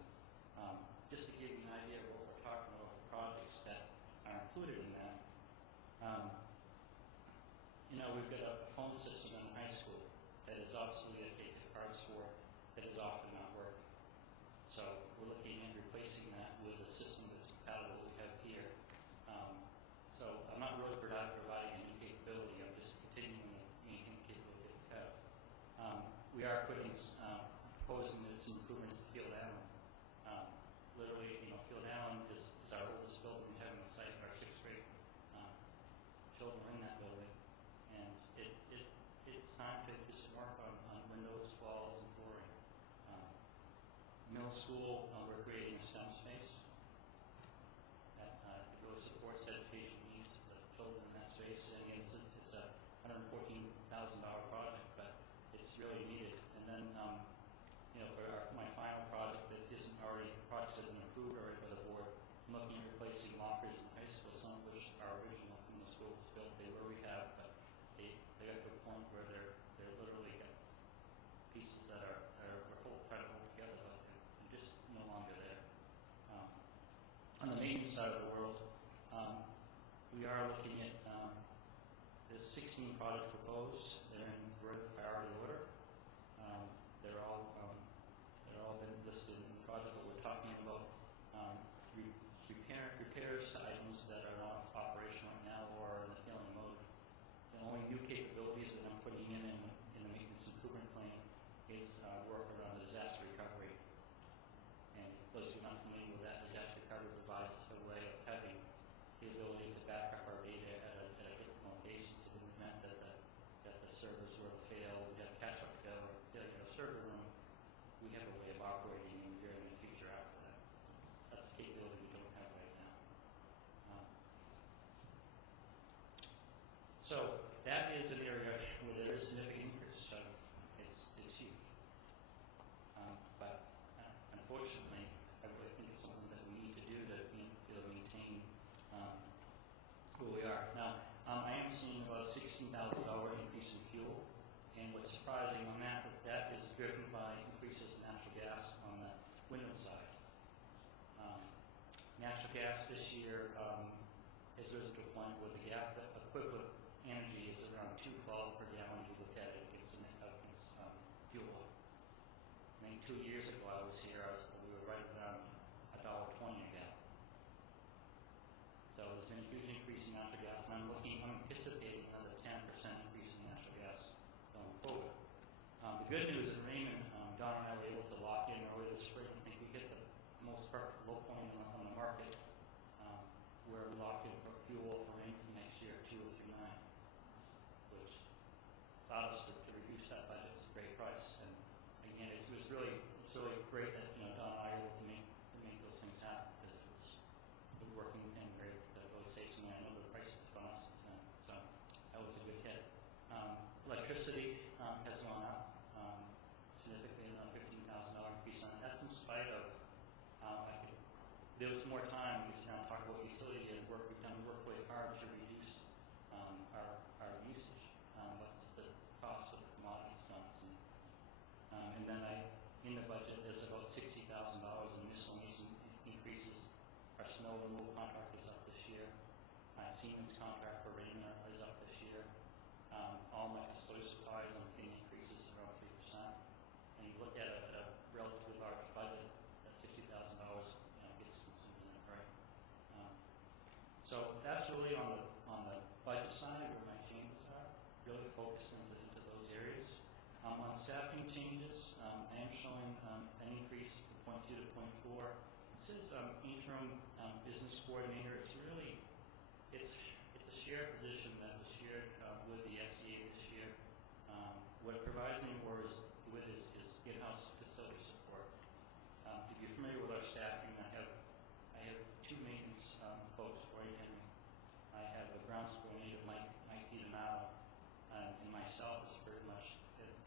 just to give you an idea of what we're talking about, the projects that are included in that. We've got a phone system in high school that is obsolete. I take the cards for it, that is often not working. So we're looking at replacing that with a system that's compatible with what we have here. So I'm not really providing a new capability. I'm just continuing to maintain the capability that we have. We are proposing some improvements to Field Allen. Literally, Field Allen is our oldest building we have on the site. Our 6th grade children are in that building, and it's time to do some work on windows, walls, and flooring. Middle school, we're creating a STEM space that really supports education needs of the children in that space. And again, it's a $114,000 project, but it's really needed. And then, for my final project that isn't already, projects that have been approved already by the board, I'm looking at replacing lockers in high school, some of which are original from the school was built. They were rehab, but they got to a point where they're literally got pieces that are trying to hold together, but they're just no longer there. On the maintenance side of the world, we are looking at there's 16 projects proposed. They're in priority order. They're all been listed in the project that we're talking about. Repairs to items that are not operational right now or in the failing mode. The only new capabilities that I'm putting in the maintenance improvement plan is work around disaster recovery. And those who are not familiar with that, disaster recovery provides us a way of having the ability to back up our data at a different location. So in the event that the servers were to fail, we have catch-up failure in a server room, we have a way of operating in the future after that. That's the capability we don't have right now. So that is an area where there is significant increase. So it's huge. But unfortunately, I really think it's something that we need to do to maintain who we are. Now, I am seeing about a $16,000 increase in fuel. And what's surprising on that is driven by increases in natural gas on the Windham side. Natural gas this year has risen to a point where the equivalent energy is around $2.12 per gallon if you look at it against fuel oil. I think 2 years ago I was here, we were right around $1.20 a gallon. So there's been a huge increase in natural gas, and I'm anticipating another 10% increase in natural gas going forward. The good news is Raymond, Don and I were able to lock in early this spring. I think we hit the most perfect low point on the market where we locked in for fuel for Raymond for next year, 2.09, which allowed us to reduce that budget. It's a great price. And again, it's really great that Don and I were able to make those things happen, because it was working with him great. That really saved some money. I know the prices have gone up since then, so that was a good hit. Electricity has gone up significantly, another $15,000 increase on it. That's in spite of there was more time we can now talk about utility and work. We've done work really hard to reduce our usage, but the cost of the commodities comes. And then in the budget, there's about $60,000 in miscellaneous increases. Our snow removal contract is up this year. Siemens contract for Raymond is up this year. All my custodial supplies and getting increases around 3%. And you look at a relatively large budget, that $60,000 gets consumed in it, right? So that's really on the budget side where my changes are, really focused into those areas. On staffing changes, I am showing an increase from .2 to .4. It says interim business coordinator. It's a shared position that was shared with the SCA this year. What it provides me with is in-house facility support. If you're familiar with our staffing, I have 2 maintenance folks, Roy Henry. I have a grounds coordinator, Mike DiMato, and myself is pretty much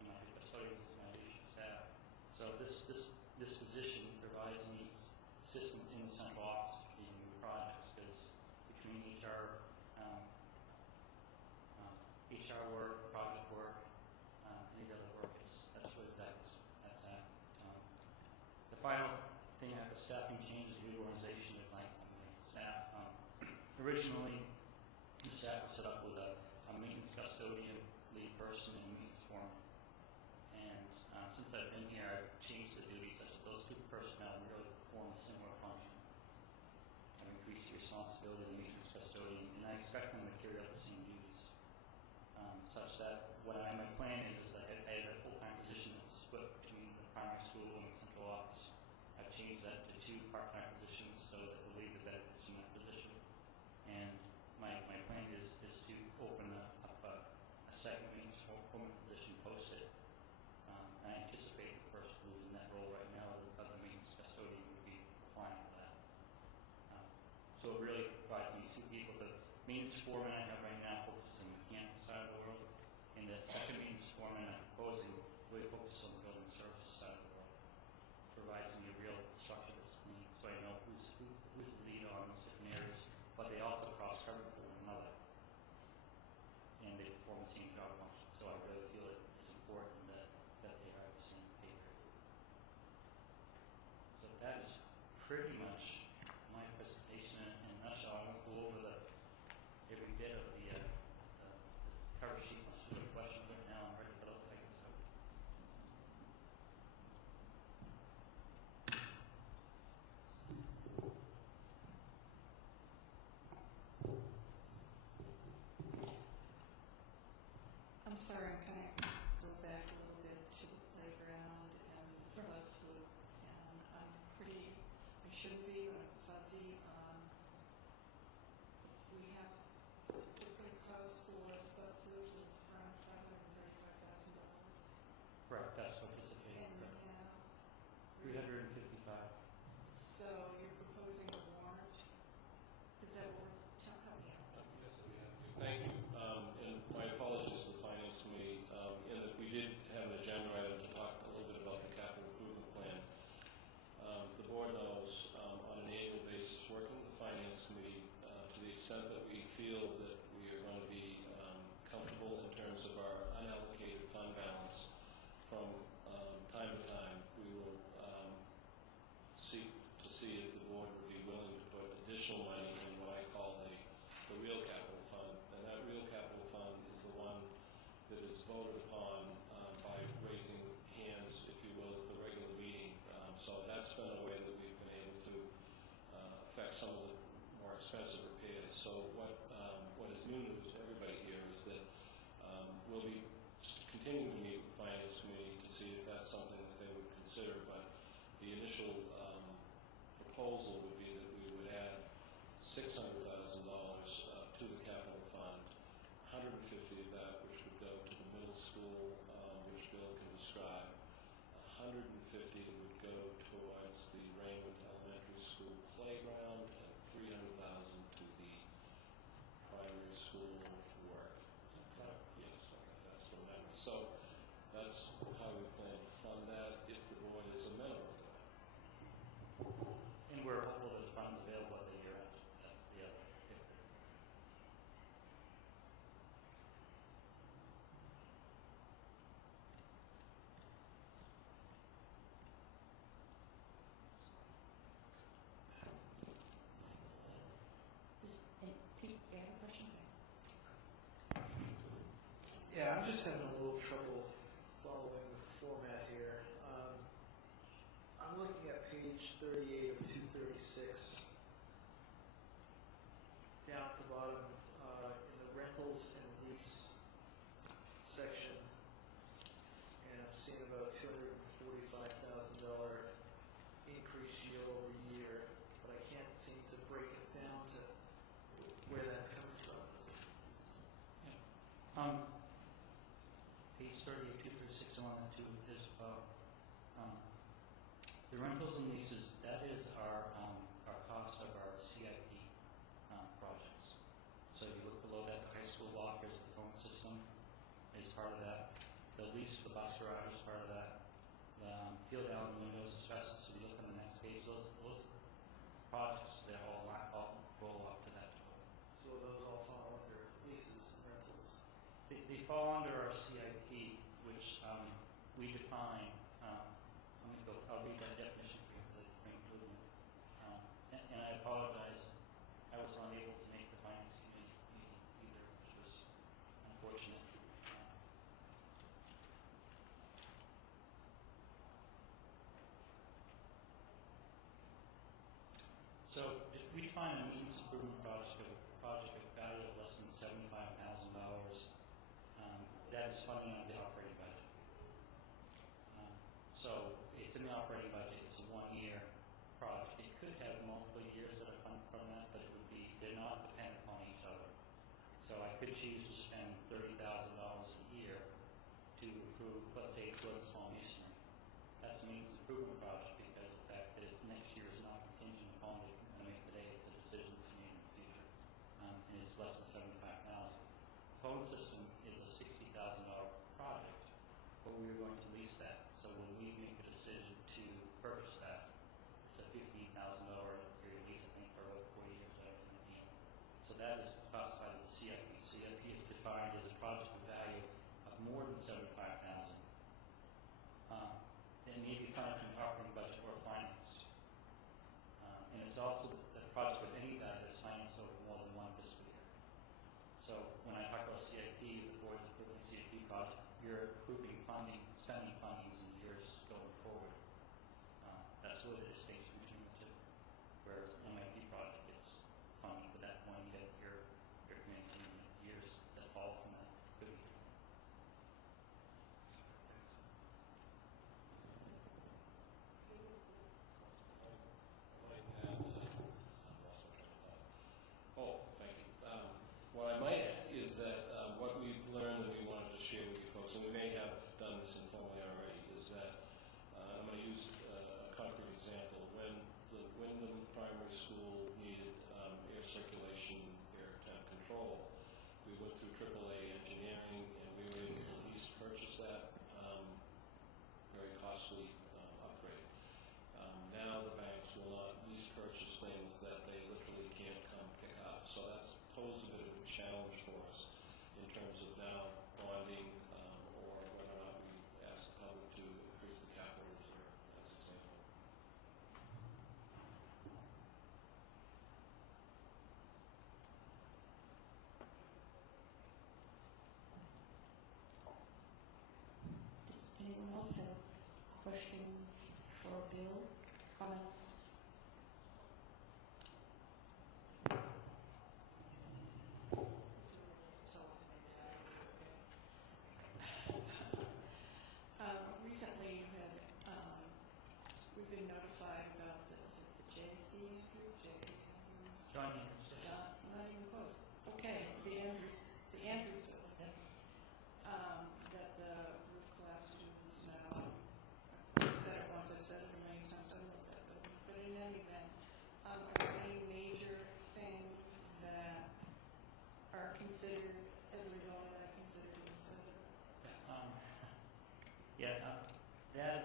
my custodians is my leadership staff. So this position provides me assistance in the central office in new projects, because between HR work, project work, any other work, that's what that's at. The final thing I have a staffing change is reorganization of my staff. Originally, the staff was set up with a maintenance custodian, lead person, and maintenance foreman. And since I've been here, I've changed the duties such that those 2 personnel really perform a similar function. I've increased the responsibility of the maintenance custodian, and I expect them to carry out the same duties. Such that my plan is that I have a full-time position that's split between the primary school and the central office. I've changed that to 2 part-time positions so that the lead the benefits in that position. And my plan is to open up a second maintenance foreman position posted. I anticipate the person who's in that role right now, the maintenance custodian, would be applying for that. So it really provides me 2 people. The maintenance foreman I have right now focuses on the mechanical side of the world, and the second maintenance foreman I'm proposing really focuses on the building services side of the world. Provides me a real structure that's clean, so I know who's the lead on those different areas, but they also cross-cover with one another. And they perform the same job function, so I really feel it's important that they are the same paper. So that is pretty much my presentation in a nutshell. I won't go over every bit of the cover sheet. Unless there's any questions right now, I'm ready to take this over. I'm sorry, can I go back a little bit to the playground and the bus loop? And I shouldn't be, but I'm fuzzy on, we have, it's going to cost for the bus loop around $535,000. Right, that's what this is. And we have 355. So you're proposing a warrant? Is that what we're talking about? Yes, we have to. Thank you. And my apologies to the Finance Committee, in that we did have an agenda item to talk a little bit about the capital improvement plan. The board knows, on an annual basis, working with the Finance Committee, to the extent that we feel that we are going to be comfortable in terms of our unallocated fund balance, from time to time, we will seek to see if the board would be willing to put additional money in what I call the real capital fund. And that real capital fund is the one that is voted upon by raising hands, if you will, at the regular meeting. So that's been a way that we've been able to affect some of the more expensive repairs. So what is new to everybody here is that we'll be continuing to meet with the Finance Committee to see if that's something that they would consider. But the initial proposal would be that we would add $600,000 to the capital fund, 150 of that which would go to the middle school, which Bill can describe. 150 would go towards the Raymond Elementary School playground, and 300,000 to the primary school work. Yes, that's the number. So that's how we plan to fund that if the board is amenable to that. And we're hopeful that the funds available at the year end. That's the other. Pete, you have a question? Yeah, I'm just having a little trouble following the format here. I'm looking at page 38 of 236. Down at the bottom, in the rentals and lease section. And The rentals and leases, that is our cost of our CIP projects. So you look below that, the high school lockers, the phone system is part of that. The lease for the bus garage is part of that. The field out windows, asbestos, so you look on the next page, those projects, they all roll up to that total. So those all fall under leases and rentals? They fall under our CIP, which we define. I'll read that definition for you for improvement. And I apologize, I was unable to make the finance committee meeting either, which was unfortunate. So if we define a needs improvement project of value of less than $75,000, that is funding on the operating budget. So it's in the operating budget. It's a one-year project. It could have multiple years that are funded from that, but they're not dependent upon each other. So I could choose to spend $30,000 a year to improve, let's say, towards small masonry. That's a needs improvement project because the fact that it's next year is not contingent upon what we're going to make today. It's a decision that's made in the future, and it's less than $75,000. Phone system is a $60,000 project, but we're going to lease that. So when we make a decision to purchase that, it's a $15,000 period lease, I think, for about 4 years. So that is classified as a CIP. CIP is defined as a project of value of more than $75,000. It may be funded from operating budget or financed. And it's also the project of any value that's financed over more than one fiscal year. So when I talk about CIP, the board's approving CIP project, you're approving spending fundings in years going forward. That's what the distinction between the two. Whereas the MIP project gets funding at that point, yet you're committing years that follow from that. Could be. Thank you. What I might add is that what we've learned that we wanted to share with you folks, and we may have done this informally already, is that I'm going to use a concrete example. When the Windham Primary School needed air circulation, air temp control, we went through AAA engineering, and we were able to at least purchase that very costly upgrade. Now the banks will not at least purchase things that they literally can't come pick up. So that's posed a bit of a challenge for us in terms of now bonding or whether or not we ask the public to increase the capital reserve, as an example. Does anyone else have a question for Bill? Comments? Recently, we've been notified about this, the JC Andrews, John Andrews. not even close. Okay, the Andrews building. That the roof collapsed due to the snow. I've said it once, I've said it a million times, I love that building. But in any event, are there any major things that are considered, as a result of that, considered to be subject? That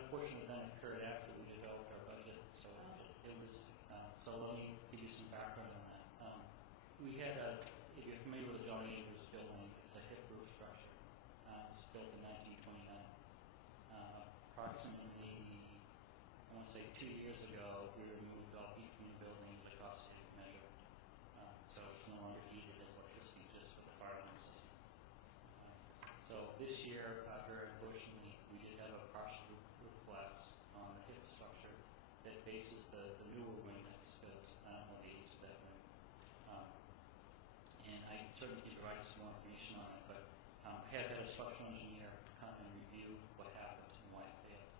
unfortunate event occurred after we developed our budget, so it was. So let me give you some background on that. We had if you're familiar with the John Andrews building, it's a hip roof structure. It was built in 1929. Approximately, I want to say 2 years ago, we removed all heat from the building as a cost-saving measure. So it's no longer heated as electricity, just for the fire alarm system. So this year, very unfortunately, we did have a partial roof collapse on the hip structure that faces the newer wing that was built. I don't know the age of that wing. And I certainly can provide you some more information on it, but I have had a structural engineer come and review what happened and why it failed.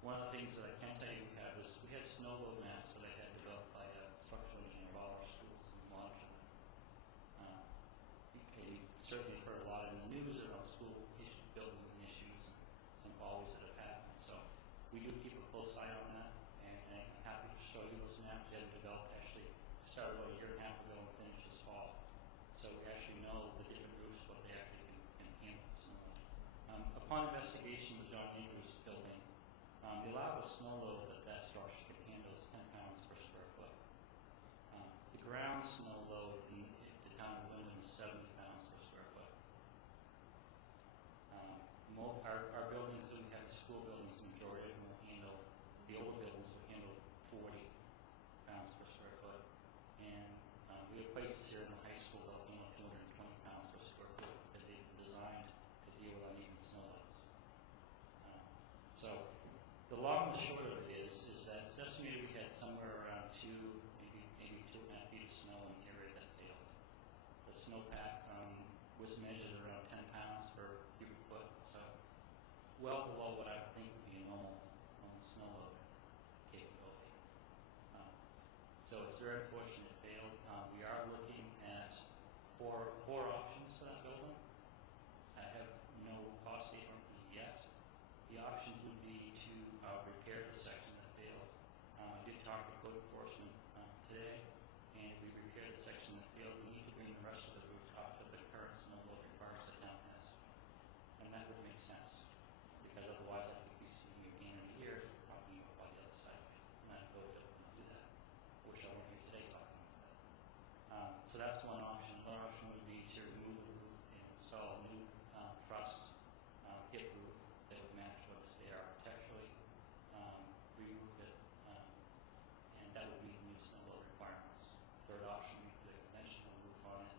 One of the things that I can tell you we had snow load maps that I had developed by a structural engineer of all our schools in Washington. You certainly heard a lot in the news about school building issues and some follies that have happened. So We do keep a close eye on that, and I'm happy to show you those maps that have developed. Actually started about a year and a half ago and finished this fall. So we actually know the different roofs, what they actually can handle. So, upon investigation with John Andrews building, the allowable snow load that that structure can handle is 10 pounds per square foot. The ground snow load in the town of Windham is 70 pounds per square foot. Our buildings that we have, the school buildings, the majority of them will handle, the older buildings will handle 40 pounds per square foot. And we have places here in the high school that will handle 220 pounds per square foot because they've been designed to deal with uneven snow loads. So the long and the short of it is that it's estimated we had somewhere around maybe 2.5 feet of snow in the area that failed. The snowpack was measured around 10 pounds per cubic foot, so well below what I would think would be a normal snow load capability. So it's very unfortunate it failed. We are looking at four options for that building. I have no cost statement yet. The options would be to repair the section that failed. I did talk to code enforcement today, and if we repair the section that failed, we need to bring the rest of the roof up to the current snow load requirements the town has. And that would make sense, because otherwise I think we see you again in a year talking about the other side. And I vote that we do that. I wish I weren't here today talking about that. So that's one option. Another option would be to remove the roof and install a new trussed hip roof that would match what is there architecturally, re-roof it, and that would meet new snow load requirements. Third option, we put a conventional roof on it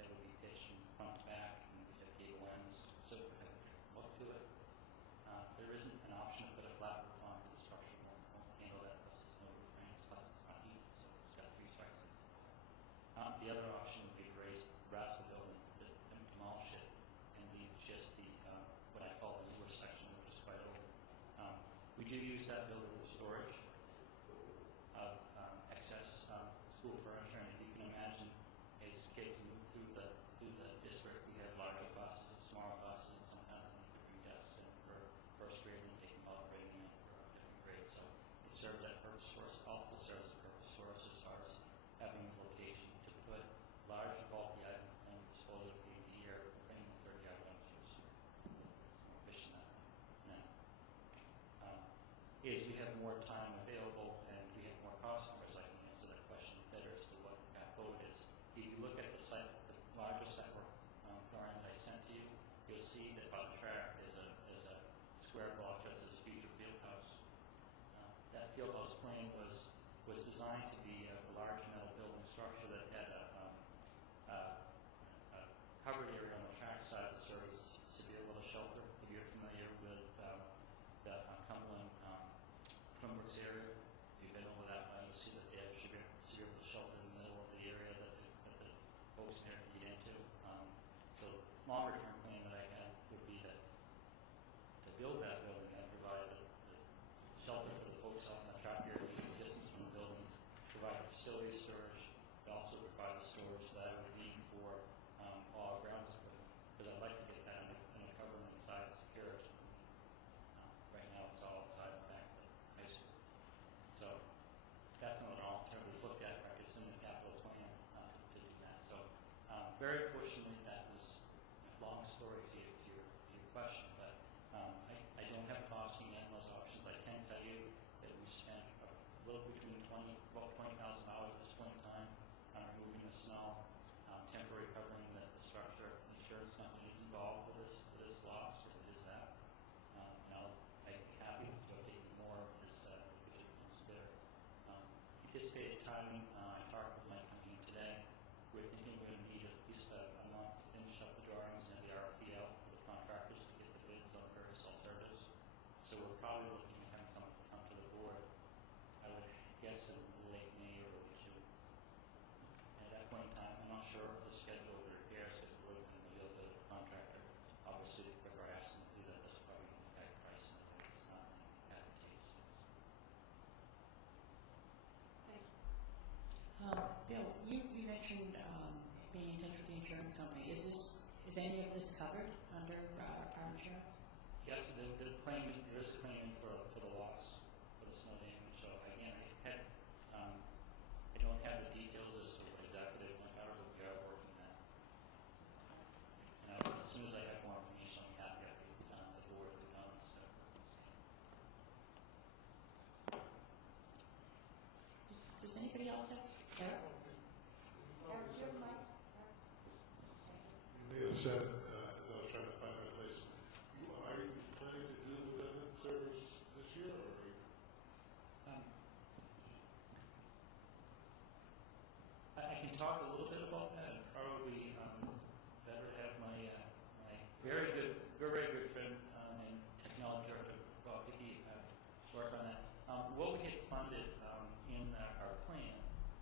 that would be pitched from front to back, and we'd have gable ends, so it would have a different look to it. There isn't an option to put a flat roof on because the structure won't handle that, plus there's no roof frames, plus it's not heated, so it's got 3 tracks. The other option would be to raise the rest of the building, demolish it, and leave just the what I call the newer section, which is quite old. We do use that building for storage of excess school furniture, and if you can imagine, as kids move through the district, we have larger buses, smaller buses, and sometimes we need to bring desks in for first grade and take them out, bringing them in for different grades. So it serves that purpose for us. Also serves a purpose for us as far as having a location to put large bulky items and dispose of the year, bringing the 30-yard dumpsters. It's more efficient that way now. Is we have more time available and we have more customers, I can answer that question better as to what that code is. If you look at the site, the larger site work drawing that I sent to you, you'll see that by the track is a square block just as a future field house. That field house plan was designed to be a large metal building structure that had a covered area on the track side that serves as a severe little shelter. If you're familiar with the Cumberland Twinbrooks area, if you've been over that, you'll see that they have a severe little shelter in the middle of the area that the folks there can get into. So longer term plan that I had would be to build that building and provide the shelter for the folks out in the track area, distance from the building, provide facility storage, but also provide the storage that I would need for all grounds equipment, because I'd like to get that in a cover inside security. Right now it's all outside the back of the high school. So that's another alternative we looked at, right? It's in the capital plan to do that. So very fortunately that was a long story to your question, but I don't have costing yet on those options. I can tell you that we spent a little between about $20,000 at this point in time on removing the snow, temporary covering the structure. The insurance company is involved with this loss, because it is that. And I'd be happy to update you more as the picture becomes clear. Anticipated timing, I talked with my company today. We're thinking we're going to need at least a month to finish up the drawings and the RFP out for the contractors to get the bids on various alternatives. So we're probably looking at having something come to the board, I would guess in late May or early June. At that point in time, I'm not sure of the schedule of the repairs, because we're looking at the availability of the contractor. Obviously, if we're asking to do that, that's probably going to impact price, and it's not advantageous. Thank you. Bill, you mentioned being in touch with the insurance company. Is any of this covered under our insurance? yes, the claim, there is a claim for the loss for the snow damage. So again, I don't have the details as to what exactly they went out, but we are working that. And as soon as I have more information, I'll be happy to update the board to know. So. Does anybody else have? Eric? You may have said, as I was trying to find my place, are you planning to do the veteran service this year, or are you? I can talk a little bit about that, and probably better have my very good friend and technology director, Bob Hickey, work on that. What we had funded in our plan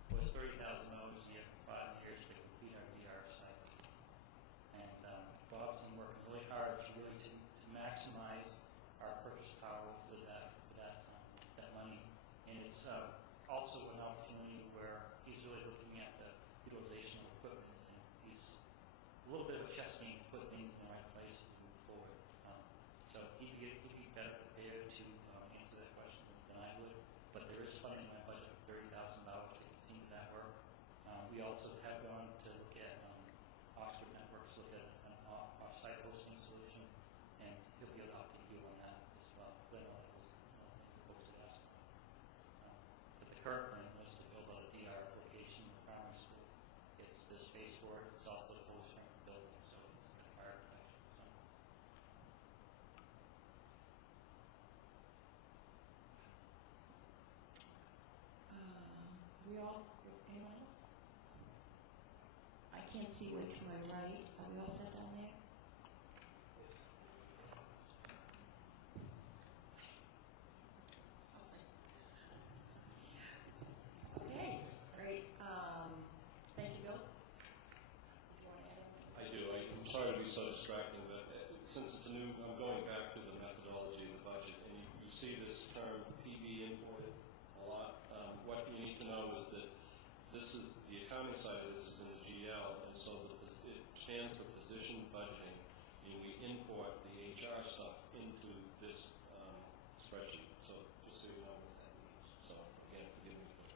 was $30,000 a year for 5 years to complete our VR site. And Bob's been working really hard to maximize our purchase power with that money. And it's also an opportunity where he's really looking at the utilization of equipment, and he's a little bit of a chess game to put things in the right place to move forward. So he'd be better prepared to answer that question than I would. But there is funding in my budget of $30,000 to continue that work. We also have gone to look at Oxford Networks, look at an off-site hosting solution, and he'll be able to update you on that as well. That was the folks that asked. But the current plan was to build out a DR location in the primary school. It's the space for it. It's also the full strength building, so it's got fire protection. So. We all, anyone else? I can't see way to my right. Are we all set down there? Okay, great. Thank you, Bill. Do you want to add anything? I do. I'm sorry to be so distracting, but since it's new, I'm going back to the methodology of the budget, and you see this term PB imported a lot. What you need to know is that this is the accounting side of this is in the GL, and so it stands for position budgeting, and we import the HR stuff into this spreadsheet. So just so you know what that means. So again, forgive me for this.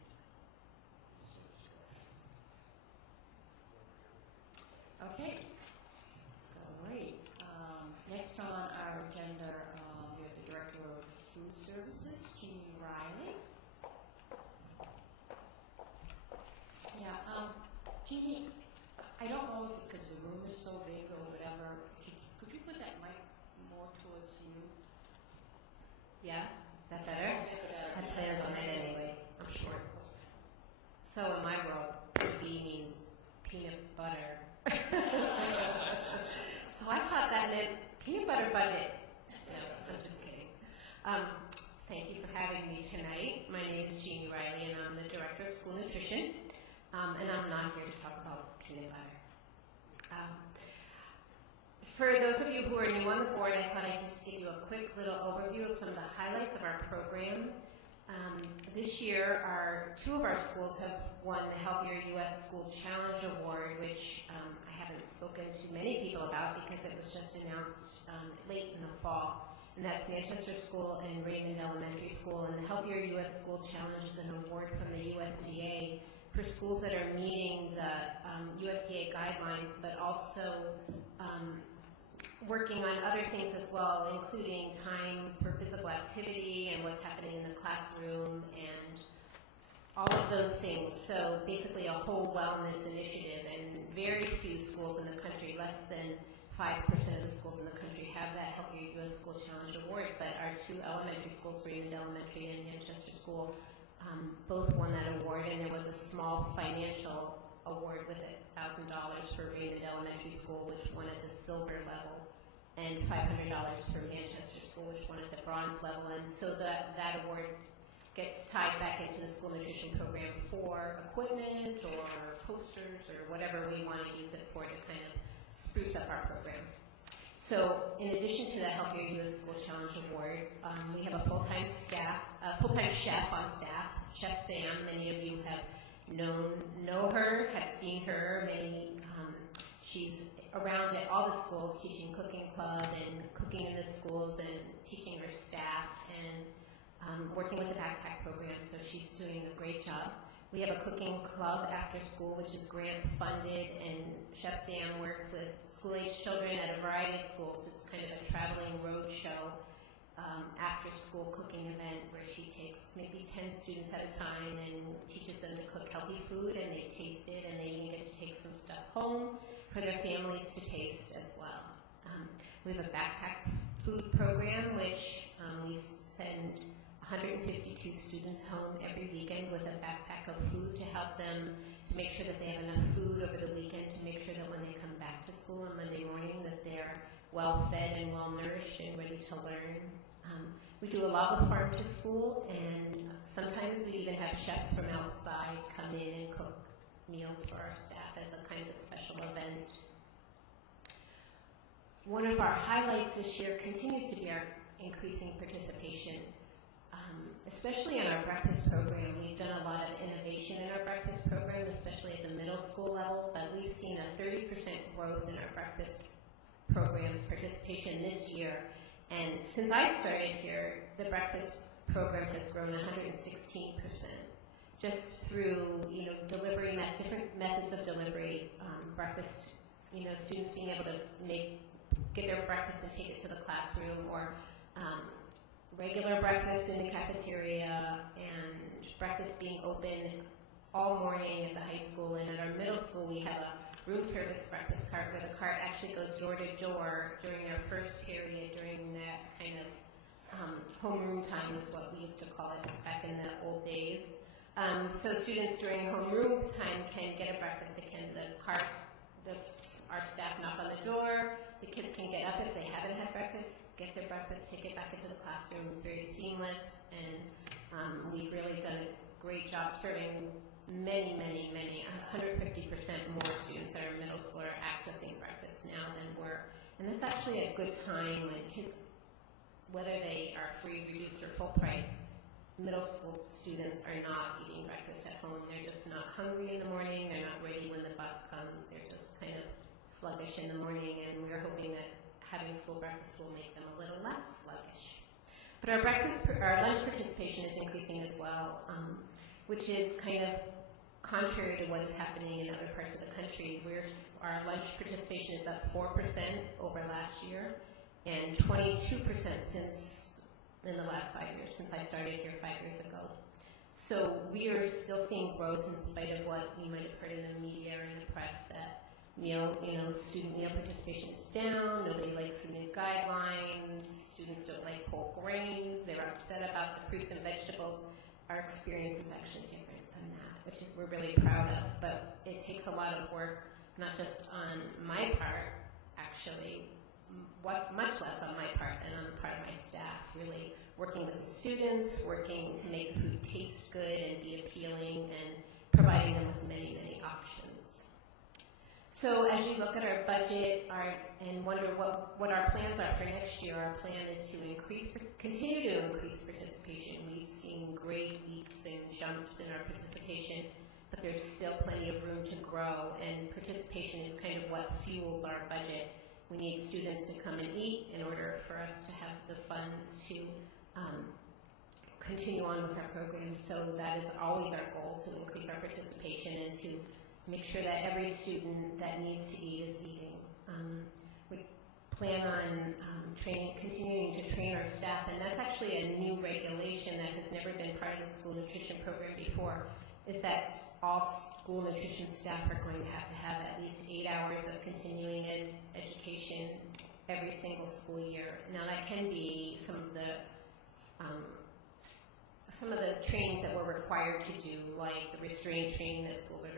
Okay. Great. Next on our agenda, we have the Director of Food Services, Jeannie Riley. Yeah, Jeannie, I don't know if it's because the room is so big or whatever. Could you put that mic more towards you? Yeah? Is that better? I planned on it anyway. I'm short. So in my world, PB means peanut butter. So I thought that meant peanut butter budget. No, I'm just kidding. Thank you for having me tonight. My name is Jeannie Riley, and I'm the Director of School Nutrition. And I'm not here to talk about peanut butter. For those of you who are new on the board, I thought I'd just give you a quick little overview of some of the highlights of our program. This year, two of our schools have won the Healthier U.S. School Challenge Award, which I haven't spoken to many people about because it was just announced late in the fall. And that's Manchester School and Raymond Elementary School. And the Healthier U.S. School Challenge is an award from the USDA for schools that are meeting the USDA guidelines, but also working on other things as well, including time for physical activity and what's happening in the classroom and all of those things. So basically a whole wellness initiative, and very few schools in the country, less than 5% of the schools in the country have that Healthier U.S. School Challenge Award, but our two elementary schools, Raymond Elementary and Manchester School, both won that award, and there was a small financial award with it, $1,000 for Raymond Elementary School, which won at the silver level, and $500 for Manchester School, which won at the bronze level. And so that award gets tied back into the school nutrition program for equipment or posters or whatever we want to use it for to kind of spruce up our program. So in addition to the Healthier U.S. School Challenge Award, we have a full-time chef on staff, Chef Sam. Many of you have know her, have seen her. She's around at all the schools teaching cooking club and cooking in the schools and teaching her staff and working with the backpack program, so she's doing a great job. We have a cooking club after school, which is grant funded, and Chef Sam works with school-age children at a variety of schools. It's kind of a traveling road show after-school cooking event where she takes maybe 10 students at a time and teaches them to cook healthy food, and they taste it, and they even get to take some stuff home for their families to taste as well. We have a backpack food program, which we send 152 students home every weekend with a backpack of food to help them to make sure that they have enough food over the weekend, to make sure that when they come back to school on Monday morning that they're well fed and well nourished and ready to learn. We do a lot with Farm to School, and sometimes we even have chefs from outside come in and cook meals for our staff as a kind of a special event. One of our highlights this year continues to be our increasing participation, especially in our breakfast program. We've done a lot of innovation in our breakfast program, especially at the middle school level, but we've seen a 30% growth in our breakfast program's participation this year. And since I started here, the breakfast program has grown 116%, just through, delivery, different methods of delivery, breakfast, students being able to get their breakfast and take it to the classroom, or regular breakfast in the cafeteria, and breakfast being open all morning at the high school. And at our middle school, we have a room service breakfast cart where the cart actually goes door to door during our first period, during that kind of homeroom time is what we used to call it back in the old days. So students during homeroom time can get a breakfast. They can, our staff knock on the door, the kids can get up if they haven't had breakfast, get their breakfast, take it back into the classroom. It's very seamless, and we've really done a great job serving many, 150% more students at our middle school are accessing breakfast now than were. And it's actually a good time when kids, whether they are free, reduced, or full price, middle school students are not eating breakfast at home. They're just not hungry in the morning. They're not ready when the bus comes. They're just kind of sluggish in the morning, and we're hoping that having school breakfast will make them a little less sluggish. But our lunch participation is increasing as well, which is kind of contrary to what is happening in other parts of the country. Our lunch participation is up 4% over last year, and 22% in the last 5 years, since I started here 5 years ago. So we are still seeing growth in spite of what you might have heard in the media or in the press, that student meal participation is down, nobody likes the new guidelines, students don't like whole grains, they're upset about the fruits and vegetables. Our experience is actually different than that, which is we're really proud of, but it takes a lot of work, not just on my part, actually, much less on my part than on the part of my staff, really working with the students, working to make the food taste good and be appealing, and providing them with many options. So as you look at our budget and wonder what our plans are for next year, our plan is to continue to increase participation. We've seen great leaps and jumps in our participation, but there's still plenty of room to grow, and participation is kind of what fuels our budget. We need students to come and eat in order for us to have the funds to continue on with our program. So that is always our goal, to increase our participation and to make sure that every student that needs to eat is eating. We plan on continuing to train our staff, and that's actually a new regulation that has never been part of the school nutrition program before, is that all school nutrition staff are going to have at least 8 hours of continuing education every single school year. Now that can be some of the trainings that we're required to do, like the restraint training that schools are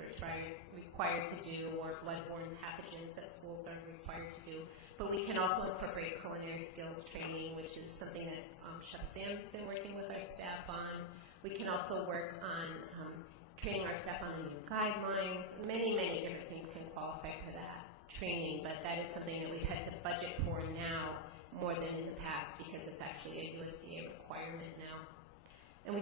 required to do, or bloodborne pathogens that schools are required to do. But we can also incorporate culinary skills training, which is something that Chef Sam's been working with our staff on. We can also work on training our staff on the new guidelines. Many different things can qualify for that training, but that is something that we've had to budget for now more than in the past, because it's actually a USDA requirement now. And we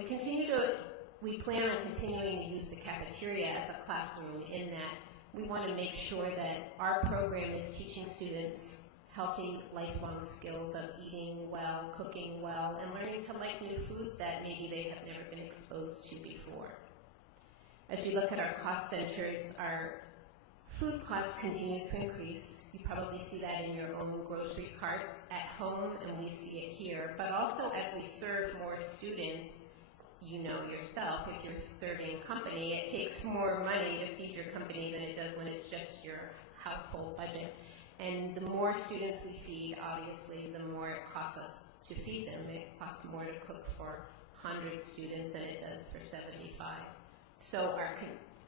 plan on continuing to use the cafeteria as a classroom, in that we want to make sure that our program is teaching students healthy, lifelong skills of eating well, cooking well, and learning to like new foods that maybe they have never been exposed to before. As you look at our cost centers, our food cost continues to increase. You probably see that in your own grocery carts at home, and we see it here. But also as we serve more students, you know yourself, if you're serving company, it takes more money to feed your company than it does when it's just your household budget. And the more students we feed, obviously, the more it costs us to feed them. It costs more to cook for 100 students than it does for 75. So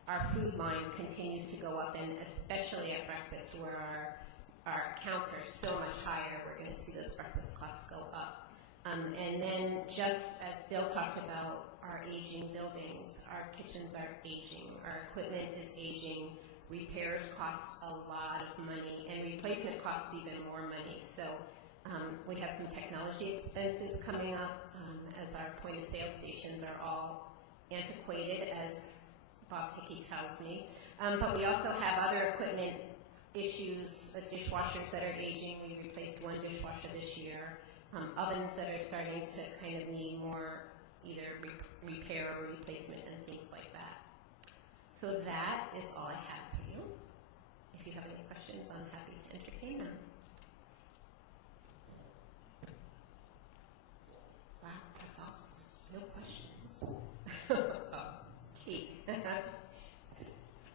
our food line continues to go up, and especially at breakfast, where our counts are so much higher, we're going to see those breakfast costs go up. And then just as Bill talked about our aging buildings, our kitchens are aging, our equipment is aging, repairs cost a lot of money, and replacement costs even more money. So we have some technology expenses coming up as our point of sale stations are all antiquated, as Bob Hickey tells me. But we also have other equipment issues, dishwashers that are aging. We replaced one dishwasher this year. Ovens that are starting to kind of need more either repair or replacement and things like that. So that is all I have for you. If you have any questions, I'm happy to entertain them. Wow, that's awesome. No questions. Kate.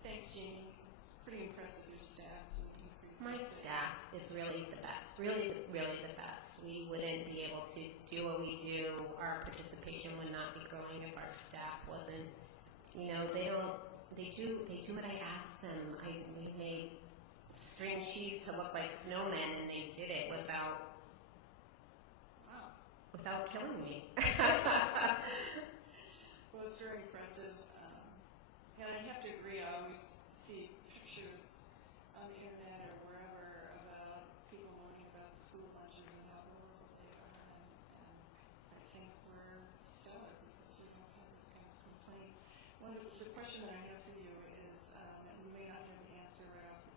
Thanks, Jeannie. It's pretty impressive, your staff's increase. My staff is really the best, really the best. We wouldn't be able to do what we do. Our participation would not be growing if our staff wasn't, you know, they do what I ask them. We made string cheese to look like snowmen, and they did it without killing me. Well, it's very impressive. And I have to agree, I always see pictures on the internet or wherever about people learning about school lunches and how horrible they are. And I think we're stellar because we don't have those kind of complaints. The question that I have for you is, and you may not have the answer right off the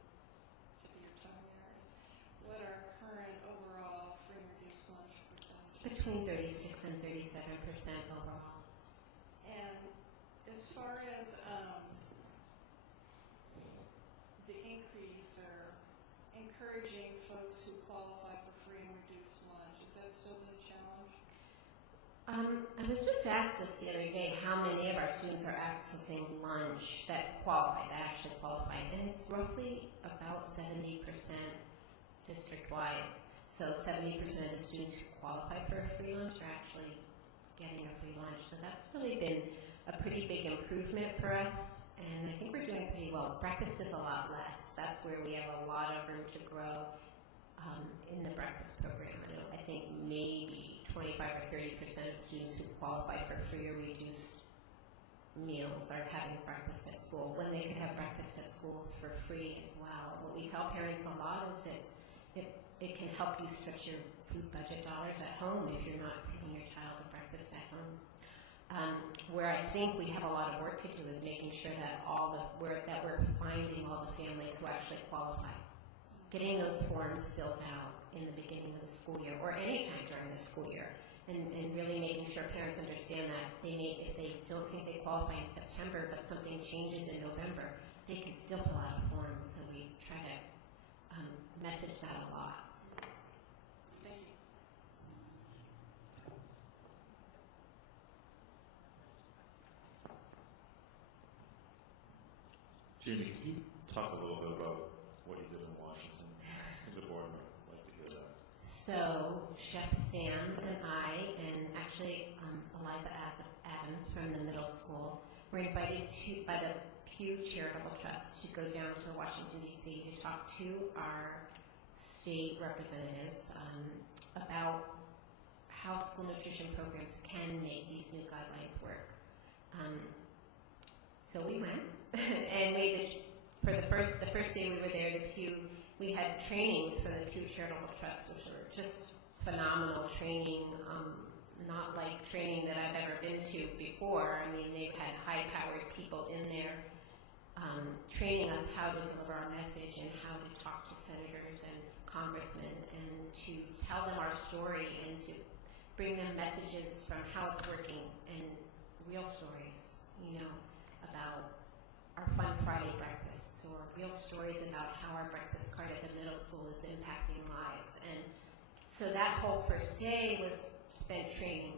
tip of your tongue there, is what are current overall free and reduced lunch percentages? Between 36 and 37% overall. And as far as the increase or encouraging folks who qualify for free and reduced lunch, is that still a challenge? I was just asked this the other day how many of our students are accessing lunch that actually qualify, and it's roughly about 70% district-wide. So 70% of the students who qualify for a free lunch are actually getting a free lunch. So that's really been a pretty big improvement for us, and I think we're doing pretty well. Breakfast is a lot less. That's where we have a lot of room to grow in the breakfast program. I think maybe 25 or 30% of students who qualify for free or reduced meals are having breakfast at school when they could have breakfast at school for free as well. What we tell parents a lot is it can help you stretch your food budget dollars at home if you're not feeding your child a breakfast at home. Where I think we have a lot of work to do is making sure that we're finding all the families who actually qualify. Getting those forms filled out in the beginning of the school year or any time during the school year, and really making sure parents understand that if they don't think they qualify in September but something changes in November, they can still fill out a form. So we try to message that a lot. Thank you. Jamie, can you talk a little bit about what you did in Washington? The board would like to hear that. So Chef Sam and I, and actually Eliza Adams from the middle school, were invited by the Pew Charitable Trust to go down to Washington, D.C. to talk to our state representatives about how school nutrition programs can make these new guidelines work. So we went, and for the first day we were there, we had trainings from the Pew Charitable Trust, which were just phenomenal training, not like training that I've ever been to before. I mean, they've had high-powered people in there training us how to deliver our message and how to talk to senators and congressmen and to tell them our story and to bring them messages from how it's working and real stories, about our Fun Friday breakfasts or real stories about how our breakfast cart at the middle school is impacting lives. And so that whole first day was spent training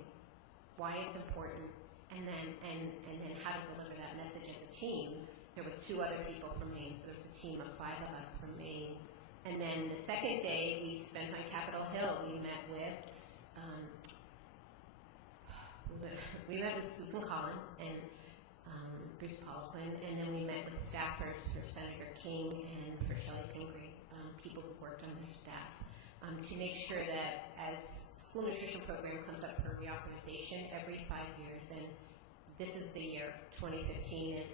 why it's important and then how to deliver that message as a team. There was 2 other people from Maine, so there was a team of 5 of us from Maine. And then the second day we spent on Capitol Hill. We met with Susan Collins and Bruce Poliquin, and then we met with staffers for Senator King and for Shelley Pingree, people who worked on their staff, to make sure that as school nutrition program comes up for reauthorization every 5 years, and this is the year, 2015 is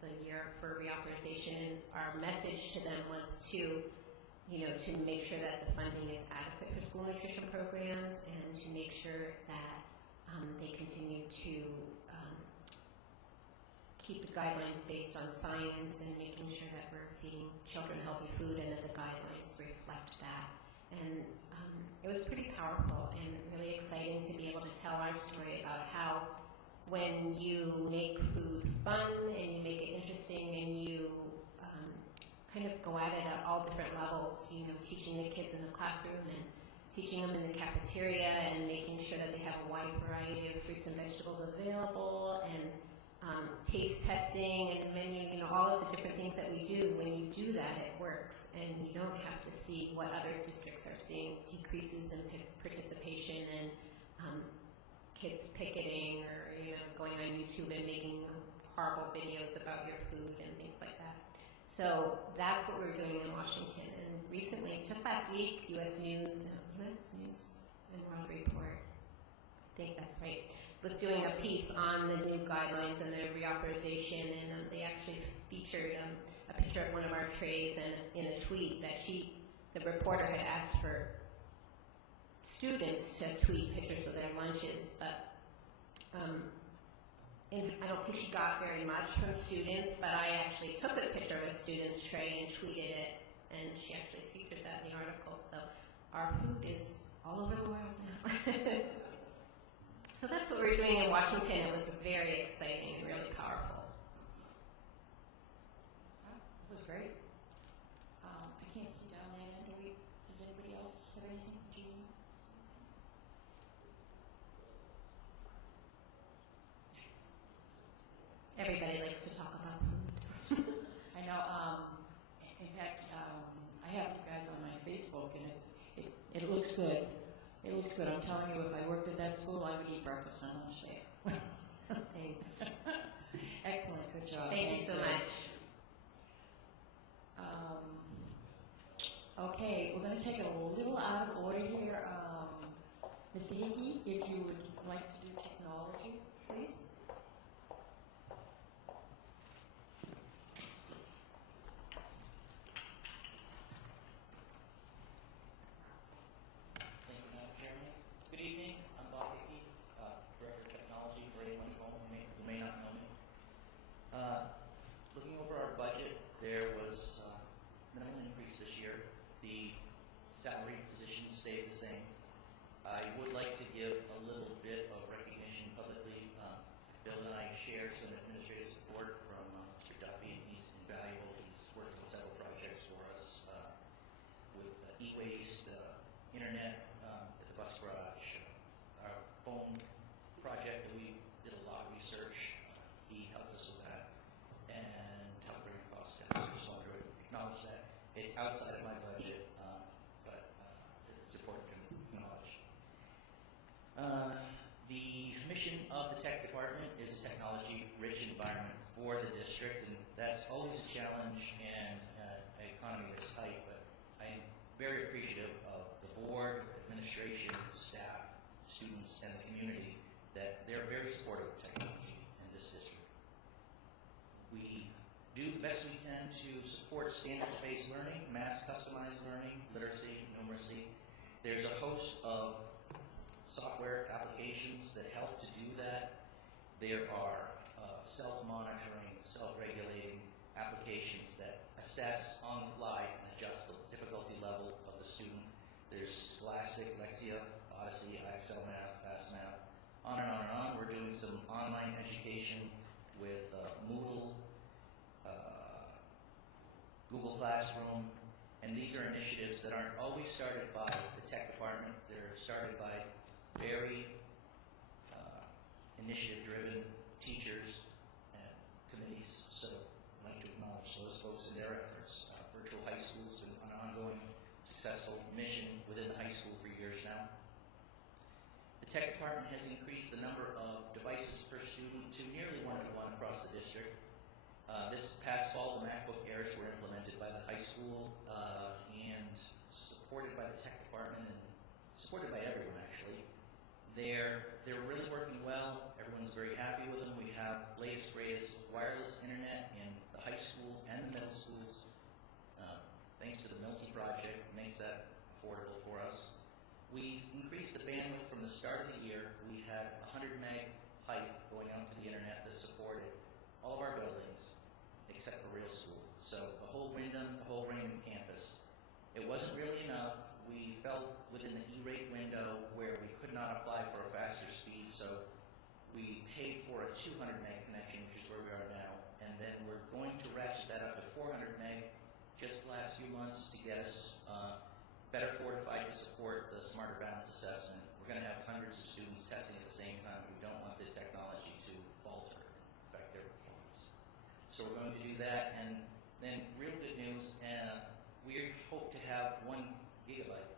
the year for reauthorization, and our message to them was to make sure that the funding is adequate for school nutrition programs and to make sure that they continue to keep the guidelines based on science and making sure that we're feeding children healthy food and that the guidelines reflect that. And it was pretty powerful and really exciting to be able to tell our story about how when you make food fun and you make it interesting and you kind of go at it at all different levels, teaching the kids in the classroom and teaching them in the cafeteria and making sure that they have a wide variety of fruits and vegetables available and taste testing and menu, all of the different things that we do. When you do that, it works, and you don't have to see what other districts are seeing, decreases in participation and kids picketing or going on YouTube and making horrible videos about your food and things like that. So that's what we're doing in Washington. And recently, just last week, U.S. News and World Report, I think that's right, was doing a piece on the new guidelines and the reauthorization, and they actually featured a picture of one of our trays and in a tweet that the reporter had asked for students to tweet pictures of their lunches, but and I don't think she got very much from students, but I actually took a picture of a student's tray and tweeted it, and she actually featured that in the article. So our food is all over the world now. So that's what we're doing in Washington. It was very exciting and really powerful. It was great. I can't see down there. Does anybody else have anything? Jean? Everybody likes to talk about food. I know. In fact, I have you guys on my Facebook, and it looks good. It looks good. I'm telling you, if I worked at that school, I would eat breakfast on lunch there. Thanks. Excellent. Good job. Thank you so much. Okay, we're going to take it a little out of order here. Mr. Hickey, if you would like to do technology, please. Good evening. I'm Bob Hickey, Director of Technology for anyone at home who may not know me. Looking over our budget, there was minimal increase this year. The salary positions stayed the same. I would like to give a little bit of recognition publicly. Bill and I share some administrative support from Mr. Duffy, and he's invaluable. He's worked on several projects for us with e-waste, internet, bus garage, our phone project that we did a lot of research. He helped us with that and helped bring costs down. So I would acknowledge that. It's outside of my budget, but it's important to acknowledge. The mission of the tech department is a technology-rich environment for the district, and that's always a challenge in an economy that's tight, but I am very appreciative of the board, administration, staff, students, and the community that they're very supportive of technology in this district. We do the best we can to support standards-based learning, mass customized learning, literacy, numeracy. There's a host of software applications that help to do that. There are self-monitoring, self-regulating applications that assess on the fly and adjust the difficulty level of the student. There's Scholastic, Lexia, Odyssey, IXL Math, Fast Math, on and on and on. We're doing some online education with Moodle, Google Classroom, and these are initiatives that aren't always started by the tech department. They're started by very initiative-driven teachers and committees. So I'd like to acknowledge those folks and their efforts. Virtual high school has been an ongoing successful mission within the high school for years now. The tech department has increased the number of devices per student to nearly 1-to-1 across the district. This past fall, the MacBook Airs were implemented by the high school and supported by the tech department and supported by everyone, actually. They're really working well. Everyone's very happy with them. We have latest, greatest wireless internet in the high school and the middle schools. Thanks to the Milty project, makes that affordable for us. We increased the bandwidth from the start of the year. We had 100 meg pipe going out to the internet that supported all of our buildings, except for real school. So the whole Windham, the whole Raymond campus. It wasn't really enough. We fell within the E-rate window where we could not apply for a faster speed, so we paid for a 200 meg connection, which is where we are now, and then we're going to ratchet that up to 400 meg just the last few months to get us better fortified to support the Smarter Balance assessment. We're going to have hundreds of students testing at the same time. We don't want the technology to falter, affect their performance. So we're going to do that, and then real good news, we hope to have 1 gigabit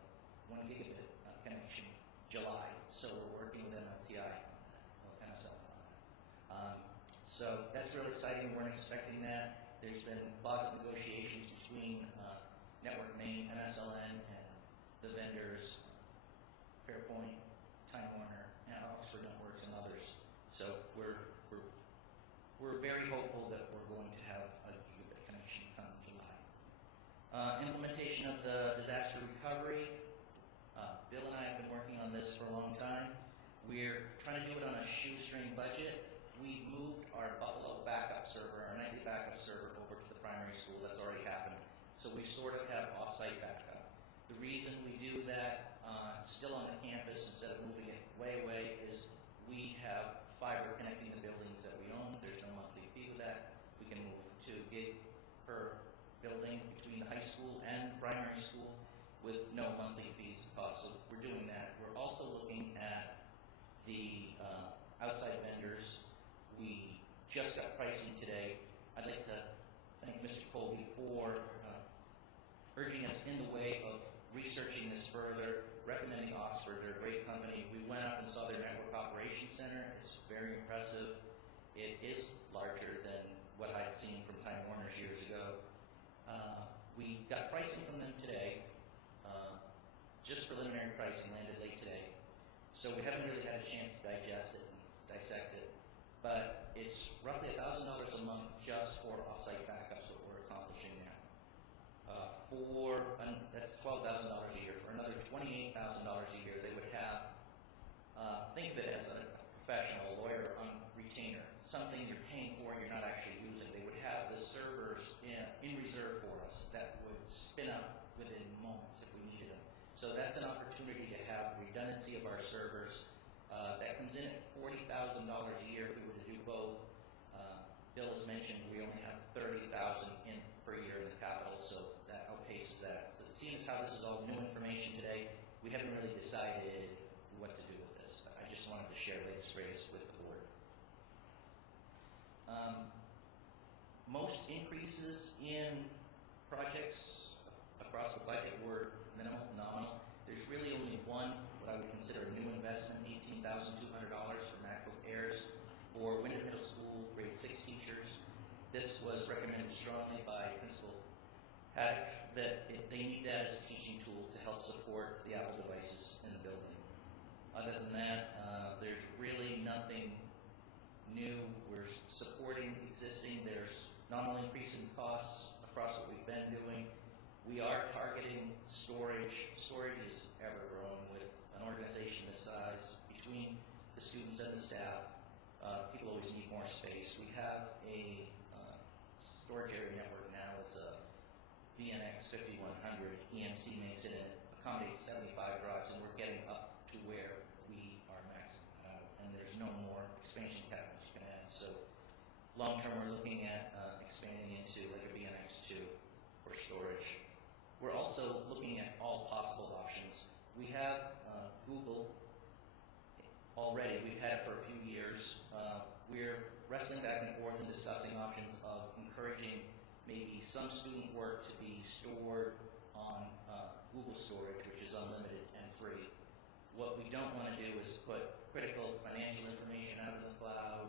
connection July. So we're working with MLTI on that, MSL on that. So that's really exciting. We weren't expecting that. There's been positive negotiations between Network Maine, MSLN, and the vendors, Fairpoint, Time Warner, and Oxford Networks, and others. So we're very hopeful that we're going to have a gigabit connection come July. Implementation of the disaster recovery. Bill and I have been working on this for a long time. We're trying to do it on a shoestring budget. We moved our Buffalo backup server, our nightly backup server, over to the primary school. That's already happened. So we sort of have off-site backup. The reason we do that still on the campus instead of moving it way away is we have fiber connecting the buildings that we own. There's no monthly fee with that. We can move to gig per building between the high school and the primary school with no monthly fees to cost. So we're doing that. We're also looking at the outside vendors. We just got pricing today. I'd like to thank Mr. Colby for urging us in the way of researching this further, recommending Oxford. They're a great company. We went up and saw their network operations center. It's very impressive. It is larger than what I'd seen from Time Warner's years ago. We got pricing from them today. Just preliminary pricing landed late today. So we haven't really had a chance to digest it and dissect it. But it's roughly $1,000 a month just for offsite backups that we're accomplishing now. That's $12,000 a year. For another $28,000 a year, they would have, think of it as a professional lawyer on retainer, something you're paying for and you're not actually using. They would have the servers in reserve for us that would spin up within moments if we needed them. So that's an opportunity to have redundancy of our servers. That comes in at $40,000 a year if we were to do both. Bill has mentioned we only have $30,000 in per year in the capital, so that outpaces that. But seeing as how this is all new information today, we haven't really decided what to do with this. But I just wanted to share latest greatest with the board. Most increases in projects across the budget were minimal, nominal. There's really only one, what I would consider a new investment, $18,200 for MacBook Airs for Windham Middle School grade 6 teachers. This was recommended strongly by Principal Haddock that they need that as a teaching tool to help support the Apple devices in the building. Other than that, there's really nothing new. We're supporting existing. There's nominal increase in costs across what we've been doing. We are targeting storage. Storage is ever growing with an organization this size. Between the students and the staff, people always need more space. We have a storage area network now is a VNX 5100. EMC makes it and accommodates 75 drives, and we're getting up to where we are maximum out, and there's no more expansion cabinets you can add. So long term, we're looking at expanding into like a VNX2 for storage. We're also looking at all possible options. We have Google already. We've had it for a few years. We're wrestling back and forth and discussing options of encouraging maybe some student work to be stored on Google storage, which is unlimited and free. What we don't want to do is put critical financial information out in the cloud,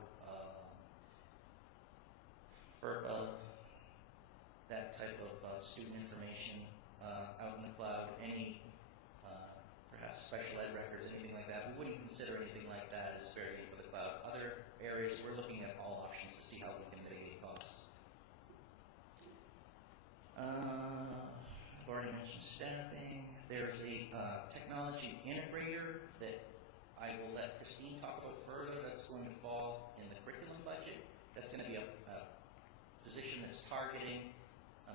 that type of student information out in the cloud, any perhaps special ed records, anything like that. We wouldn't consider anything like that as fair game for the cloud. Other areas, we're looking at all options to see how we can mitigate costs. I've already mentioned staffing. There's a technology integrator that I will let Christine talk about further. That's going to fall in the curriculum budget. That's going to be a position that's targeting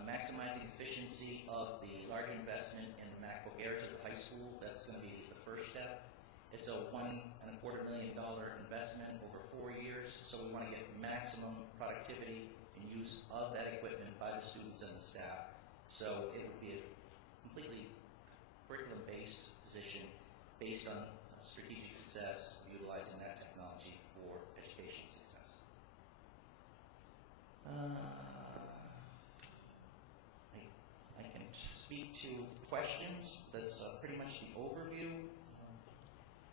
maximizing efficiency of the large investment in the MacBook Airs at the high school. That's going to be the first step. It's a $1.25 million investment over 4 years, so we want to get maximum productivity and use of that equipment by the students and the staff. So it would be a completely curriculum-based position based on strategic success, utilizing that technology for education success. I can speak to questions. That's pretty much the overview.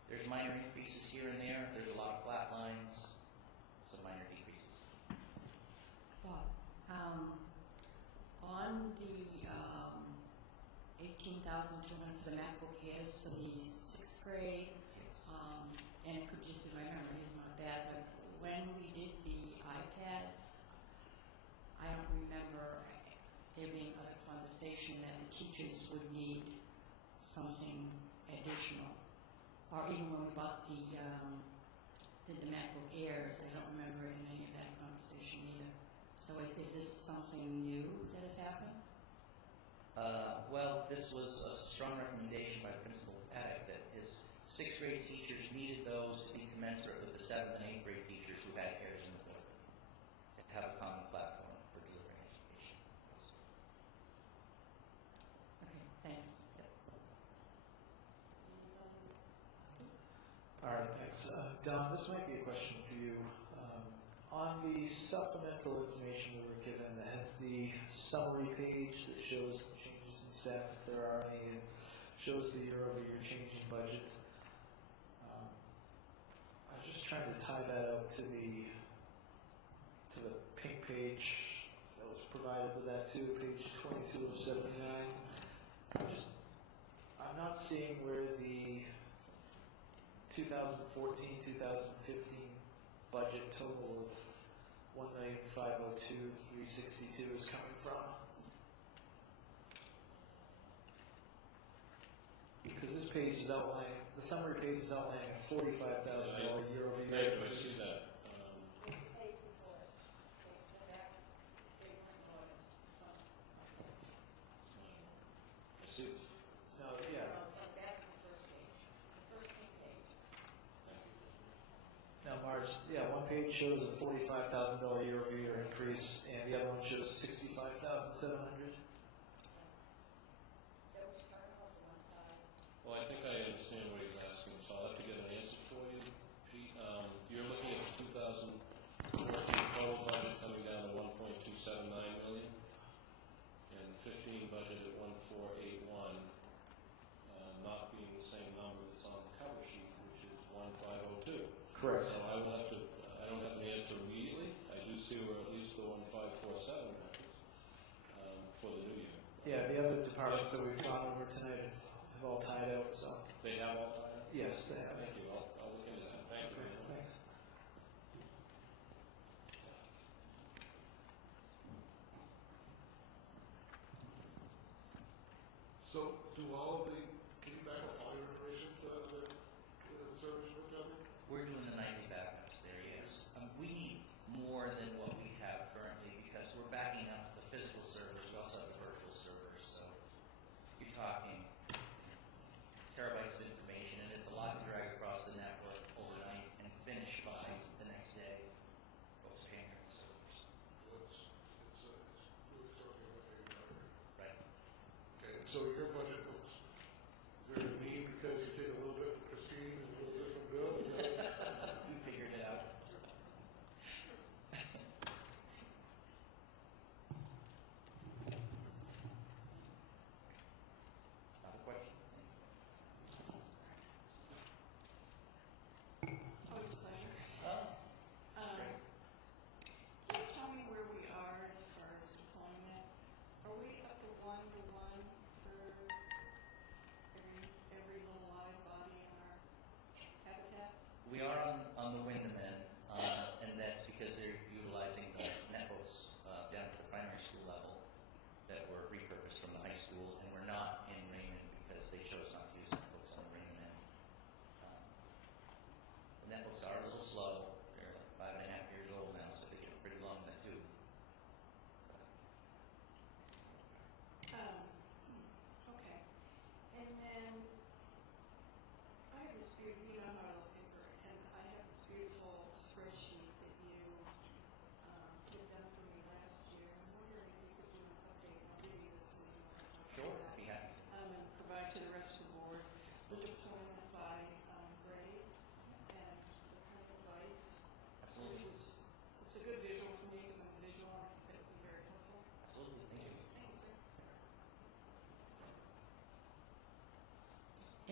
There's minor increases here and there. There's a lot of flat lines, some minor decreases. Bob, on the 18,200 for the MacBook Airs for the 6th grade, and it could just be my memory, it's not bad, but when we did the iPads, I don't remember there being other conversation that the teachers would need something additional. Or even when we bought did the MacBook Airs, I don't remember any of that conversation either. So is this something new that has happened? Well, this was a strong recommendation by Principal Paddock that his 6th grade teachers needed those to be commensurate with the 7th and 8th grade teachers who had Airs in the building, to have a common platform for delivering education. Okay, thanks. All right, thanks. Don, this might be a question for you. On the supplemental information we were given, that has the summary page that shows the changes in staff, if there are any, and shows the year-over-year change in budget. I was just trying to tie that out to the pink page that was provided with that too, page 22 of 79. I'm not seeing where the 2014-2015 budget total of $1,502,362 is coming from. Because this page is outlining, the summary page is outlining a $45,000 year-over-year increase. No, yeah. Now, Marge, one page shows a $45,000 year-over-year increase, and the other one shows $65,700. Well, I think I understand what he's asking, so I'll have to get an answer for you, Pete. You're looking at the 2014 total budget coming down to $1.279 million, and the 15 budget at 1,481, not being the same number that's on the cover sheet, which is 1,502. Correct. So I will have to. I don't have the answer immediately. I do see where at least the 1,547 records for the new year. Yeah, the other departments that we've gone over tonight have all tied out, so. They have all tied out? Yes, they have. Thank you. I'll look into that. Thank you. Thanks. So, do all of the, can you back up all your information to the service you're getting? We're doing the nightly backups there, yes. We need more than what we have currently because we're back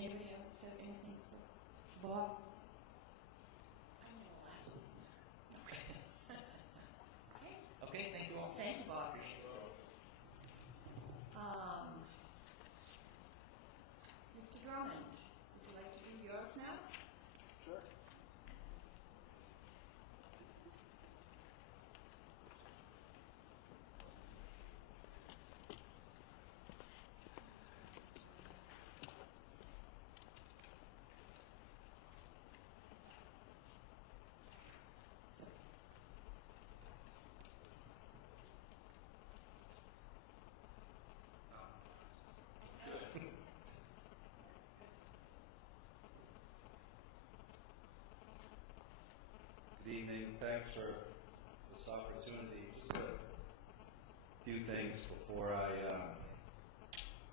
Anybody else have anything for Bob? I'm gonna last. Okay. Okay, thank you all. Thank you, Bob. Appreciate it. Mr. Drummond, would you like to do yours now? Sure. Good evening. Thanks for this opportunity. Just a few things before I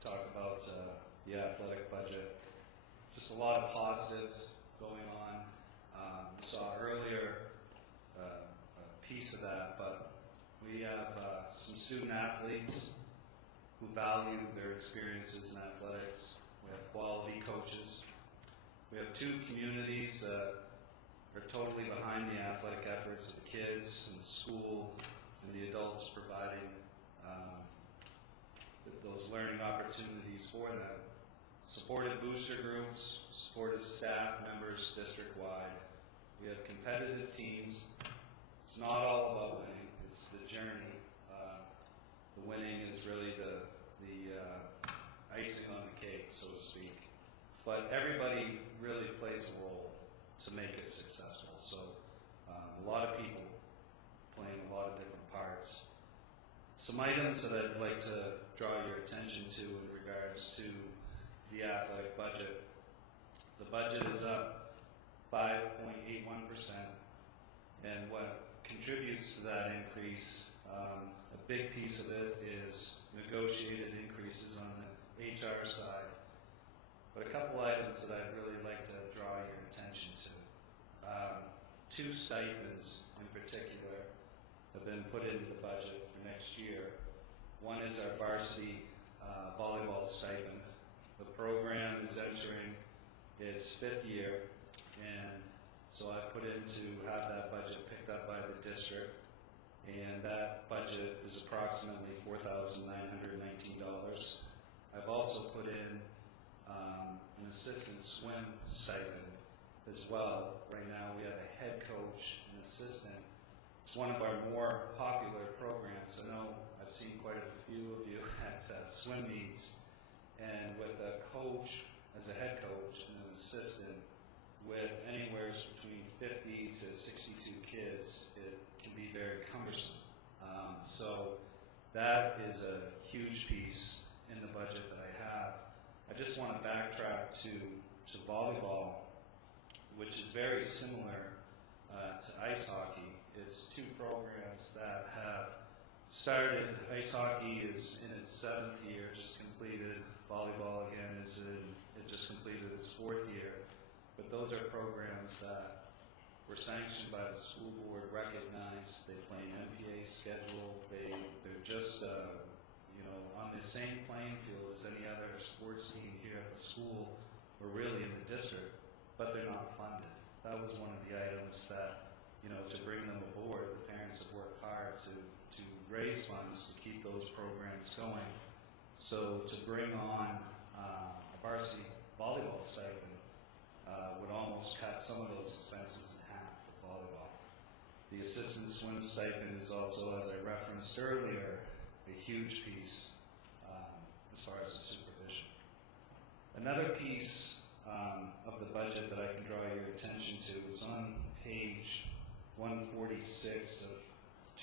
talk about the athletic budget. Just a lot of positives going on. We saw earlier a piece of that, but we have some student athletes who value their experiences in athletics. We have quality coaches. We have two communities that are totally behind the athletic efforts of the kids and the school and the adults providing those learning opportunities for them. Supportive booster groups, supportive staff members district-wide. We have competitive teams. It's not all about winning, it's the journey. The winning is really the icing on the cake, so to speak. But everybody really plays a role to make it successful. So a lot of people playing a lot of different parts. Some items that I'd like to draw your attention to in regards to the athletic budget. The budget is up 5.81%, and what contributes to that increase, a big piece of it is negotiated increases on the HR side. But a couple items that I'd really like to draw your attention to. Two stipends in particular have been put into the budget for next year. One is our varsity volleyball stipend. The program is entering its 5th year, and so I put in to have that budget picked up by the district, and that budget is approximately $4,919. I've also put in an assistant swim stipend as well. Right now we have a head coach and assistant. It's one of our more popular programs. I know I've seen quite a few of you at swim meets, and with a coach as a head coach and an assistant with anywhere between 50 to 62 kids, it can be very cumbersome. So that is a huge piece in the budget that I have. I just want to backtrack to volleyball, which is very similar to ice hockey. It's two programs that have started. Ice hockey is in its 7th year, just completed. Volleyball, again, it just completed its 4th year. But those are programs that were sanctioned by the school board, recognized. They play an MPA schedule. They're just on the same playing field as any other sports team here at the school or really in the district, but they're not funded. That was one of the items that, to bring them aboard, the parents have worked hard to raise funds to keep those programs going. So to bring on a varsity volleyball stipend would almost cut some of those expenses in half for volleyball. The assistant swim stipend is also, as I referenced earlier, a huge piece as far as the supervision. Another piece of the budget that I can draw your attention to is on page 146 of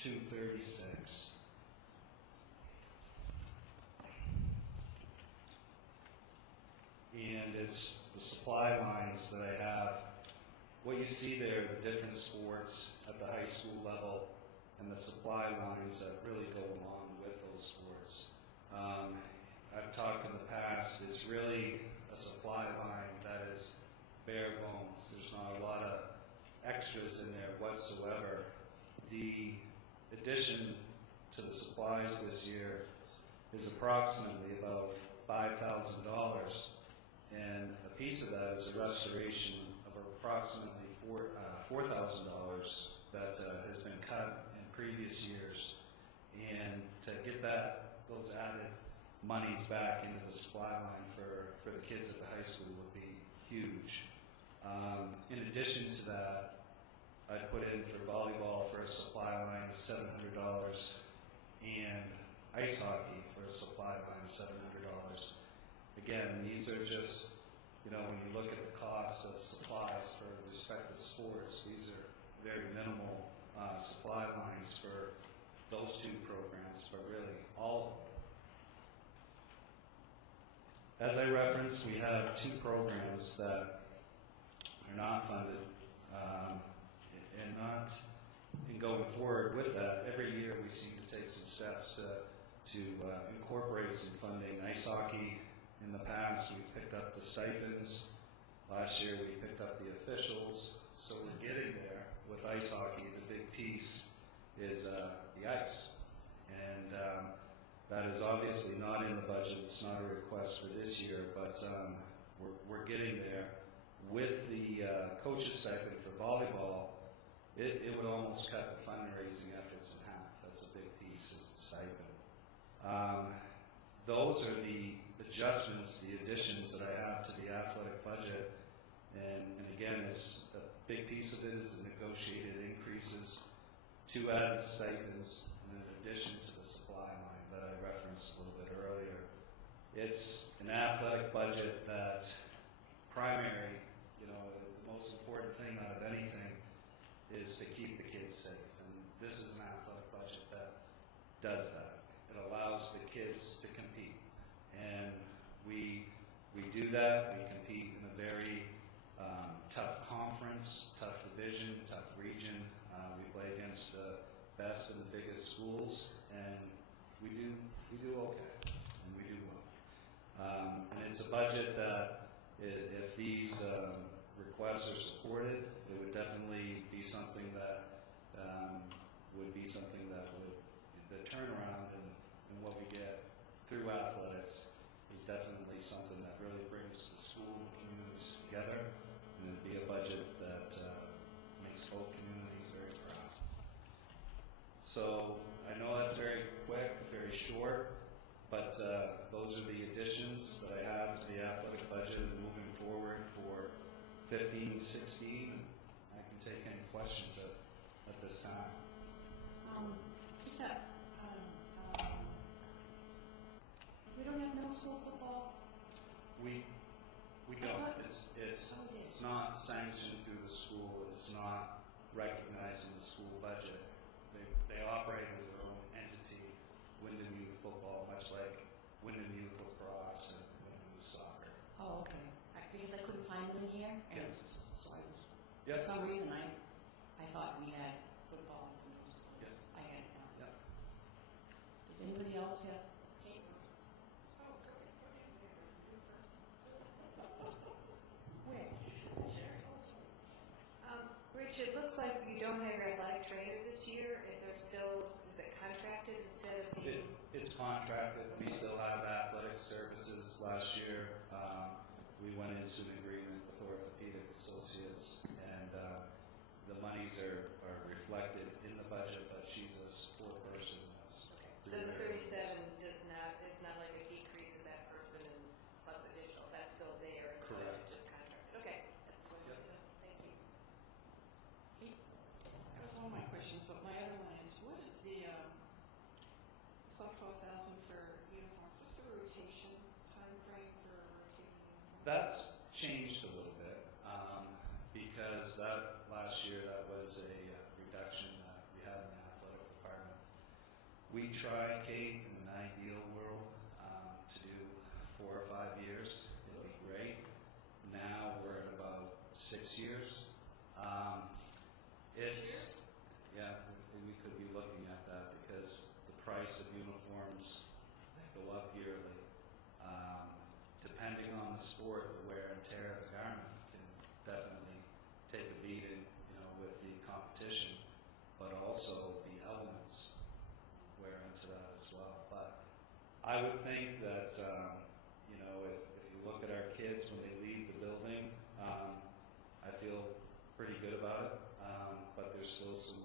236. And it's the supply lines that I have. What you see there, the different sports at the high school level and the supply lines that really go along with those sports. I've talked in the past, it's really a supply line that is bare bones. There's not a lot of extras in there whatsoever. The addition to the supplies this year is approximately about $5,000. and a piece of that is a restoration of approximately $4,000 that has been cut in previous years, and to get those added monies back into the supply line for the kids at the high school would be huge. In addition to that, I put in for volleyball for a supply line of $700 and ice hockey for a supply line of $700. Again, these are just, when you look at the cost of supplies for respective sports, these are very minimal supply lines for those two programs, but really all of them. As I referenced, we have two programs that are not funded, and going forward with that, every year we seem to take some steps to incorporate some funding. Ice hockey, in the past, we picked up the stipends. Last year we picked up the officials. So we're getting there with ice hockey. The big piece is the ice. And that is obviously not in the budget. It's not a request for this year, but we're getting there. With the coach's stipend for volleyball, it would almost cut the fundraising efforts in half. That's a big piece, is the stipend. Those are the adjustments, the additions that I have to the athletic budget. And again, it's a big piece of it is the negotiated increases, 2 added stipends, and in addition to the supply line that I referenced a little bit earlier. It's an athletic budget that primary, the most important thing out of anything is to keep the kids safe. And this is an athletic budget that does that. It allows the kids to compete. And we do that. We compete in a very tough conference, tough division, tough region. We play against the best and the biggest schools, and we do okay, and we do well. And it's a budget that, if these requests are supported, it would definitely be something that the turnaround and what we get through athletics is definitely something that really brings the school and communities together, and it'd be a budget that makes both communities very proud. So I know that's very quick, very short, but those are the additions that I have to the athletic budget and moving forward for 15, 16. I can take any questions at this time. Just that, we don't have middle school football? We don't. It's not sanctioned through the school. It's not recognized in the school budget. They operate as their own entity, Windham Youth Football, much like Windham Youth Lacrosse and Windham Youth Soccer. Oh, okay. Because I couldn't find them here. And Yes. so I was, Yes. for some reason, I thought we had football in the middle schools. Yes. I had it now. Yep. Does anybody else have? Where? Rich, it looks like you don't have your athletic trainer this year. Is it contracted instead of being? It's contracted. We still have athletic services. Last year, we went into an agreement with Orthopedic Associates, and the monies are reflected in the budget, but she's a support person. So the 37 is not like a decrease in that person and plus additional. That's still there in the budget, Correct. just contracted. Okay, that's what I wanted to know. Thank you. That was one of my questions, but my other one is, what is the sub 12,000 for uniforms? What's the rotation time frame for rotating? That's changed a little bit because that last year that was a reduction that we had in the athletic department. We try, Kate, in an ideal world, to do 4 or 5 years. It'll be great. Now we're at about 6 years. We could be looking at that because the price of uniforms, they go up yearly. Depending on the sport, the wear and tear of the garment can definitely take a beating, with the competition, but also the elements wear into that as well. But I would think that, if you look at our kids kids when they leave the building. I feel pretty good about it, but there's still some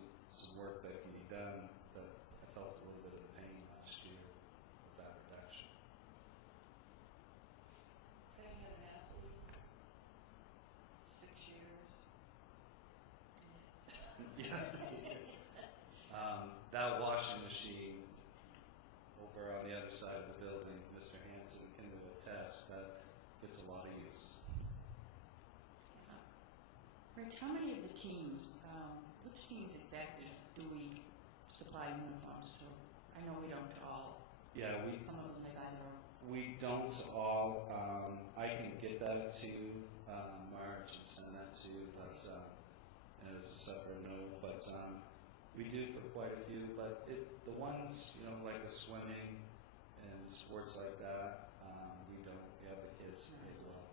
work that can be done. But I felt a little bit of pain last year with that reduction. They had an athlete, 6 years. Yeah. That washing machine over on the other side of the building, Mr. Hanson can attest that gets a lot of use. Rich, how many of the teams, which teams exactly do we supply uniforms to? I know we don't all. Yeah, Some of them have either. we don't all. I can get that to Marge and send that to you, but as a separate note. But we do for quite a few. But the ones, like the swimming and sports like that, we don't. We have the kids as well.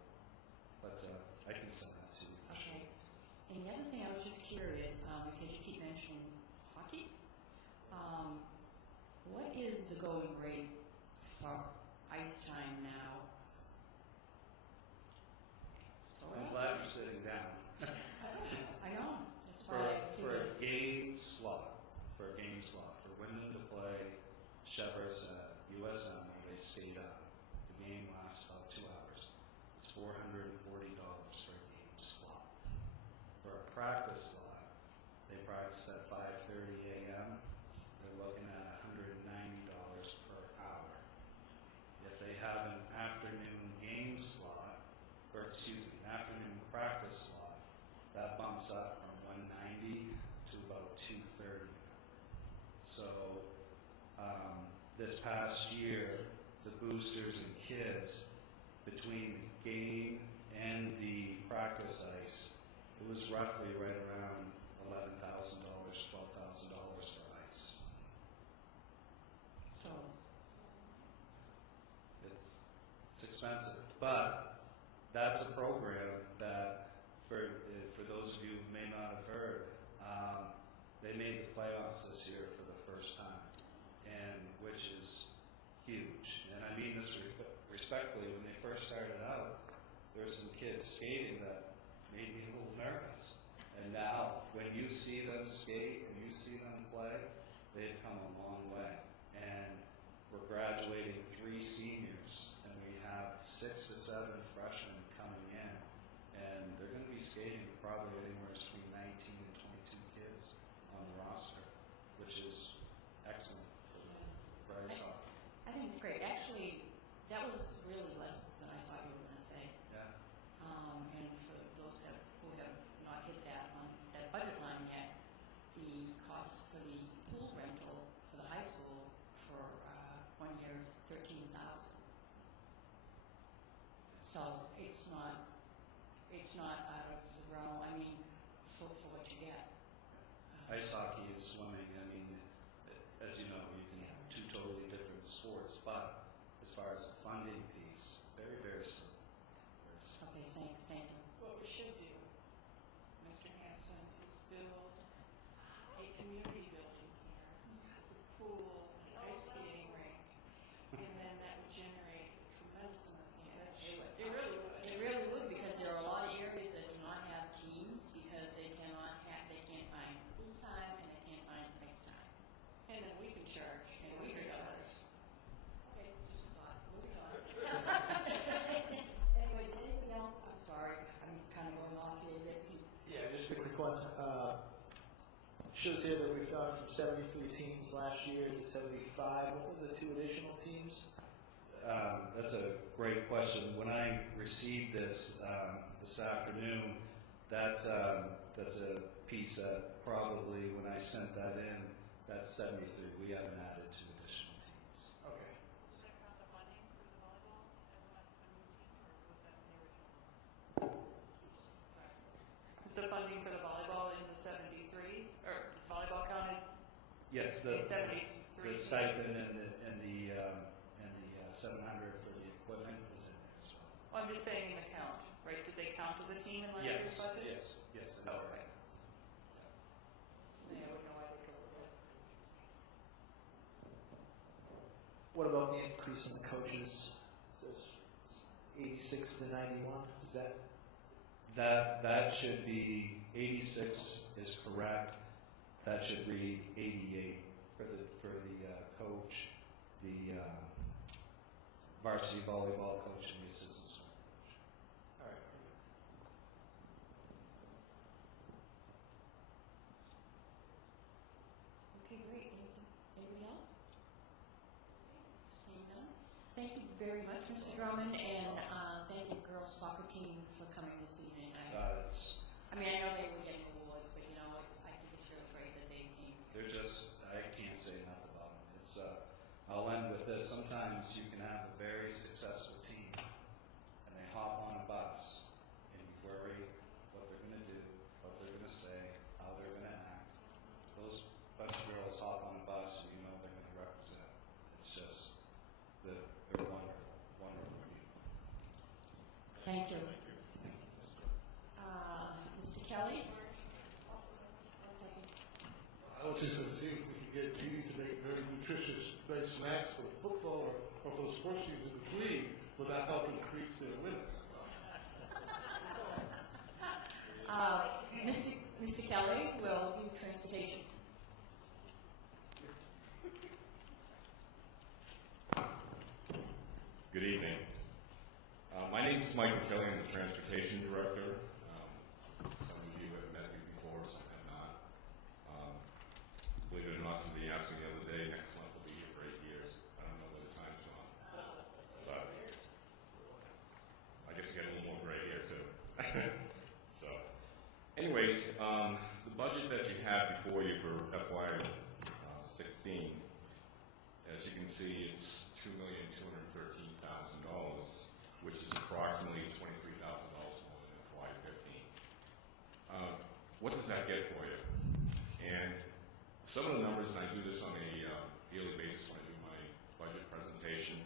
But I can send that to you. Okay. And the other thing, I was just curious, because you keep mentioning hockey. What is the going rate for ice time now? I'm glad you're sitting down. I know. That's for, why for a game slot, for Windham to play Shepherds at USM, they skate up. The game lasts about 2 hours. It's $440 for a game slot. For a practice slot, they practice at 5:30 a.m. They're looking at $190 per hour. If they have an afternoon game slot, or excuse me, an afternoon practice slot, that bumps up from $190 to about $230. So this past year, the boosters and kids, between the game and the practice ice, it was roughly right around $11,000, $12,000 for ice. So It's expensive, but that's a program that, for those of you who may not have heard, they made the playoffs this year for the first time, and which is huge. And I mean this respectfully. When they first started out, there were some kids skating that made me a little nervous. And now, when you see them skate and you see them play, they've come a long way. And we're graduating 3 seniors, and we have 6 to 7 freshmen coming in, and they're going to be skating probably anywhere between 19 and 22 kids on the roster, which is excellent for ice hockey. I think it's great. Actually, that was really less than I thought you were going to say. Yeah. And for those who have not hit that budget line yet, the cost for the pool rental for the high school for 1 year is $13,000. So it's not out of the realm. I mean, for what you get. Ice hockey and swimming, I mean, as you know, you can have 2 totally different sports, but as far as the funding piece, very, very similar. Okay, thank you. What we should do, Mr. Hanson, is build a community building here with a pool, an ice skating rink, and then that would generate a tremendous amount of cash. It really would. It really would, because there are a lot of areas that do not have teams because they can't find pool time and they can't find ice time. And then we can charge. And we can charge. Okay, just a thought. Moving on. Anyway, anything else? I'm sorry, I'm kind of going off here. Yes, Pete. Yeah, just a quick one. Shows here that we've gone from 73 teams last year to 75. What were the 2 additional teams? That's a great question. When I received this this afternoon, that's a piece that probably when I sent that in, that's 73. We haven't added 2 additional teams. Okay. Is the funding for the volleyball in the 73, or is volleyball counted? Yes, in the 73? stipend and the 700 for the equipment is in there as well. Well, I'm just saying in the count, right? Did they count as a team in last year's budget? Yes. Oh, okay. Yeah, I would know why they covered it. What about the increase in the coaches? 86 to 91, is that? That should be 86 is correct. That should read 88 for the coach, the varsity volleyball coach, and the assistant swim coach. All right. Okay, great. Anybody else? Seeing none. Thank you very much, Mr. Drummond, and thank the girls soccer team for coming this evening. I mean, I know they were getting awards, but you know, I think it's really great that they came. They're just, I can't say enough about them. It's, I'll end with this. Sometimes you can have a very successful team, and they hop on a bus, and you worry what they're going to do, what they're going to say, how they're going to act. Those bunch of girls hop on a bus, and you know they're going to represent. It's just, they're wonderful, wonderful people. Thank you. Mr. Kelly? I was just going to see if we could get Judy to make very nutritious, nice snacks for football or for the sports teams in between, but that help increase their winning. Mr. Kelly will do transportation. Good evening. My name is Michael Kelly. I'm the transportation director. Some of you have met me before, some have not. Believe it or not, somebody asked me the other day, next month I'll be here for 8 years. I don't know where the time's gone. But I guess I get a little more gray hair too. So, anyways, the budget that you have before you for FY 16, as you can see, it's $2,213,000, which is approximately $23,000 more than FY 15. What does that get for you? And some of the numbers, and I do this on a yearly basis when I do my budget presentation,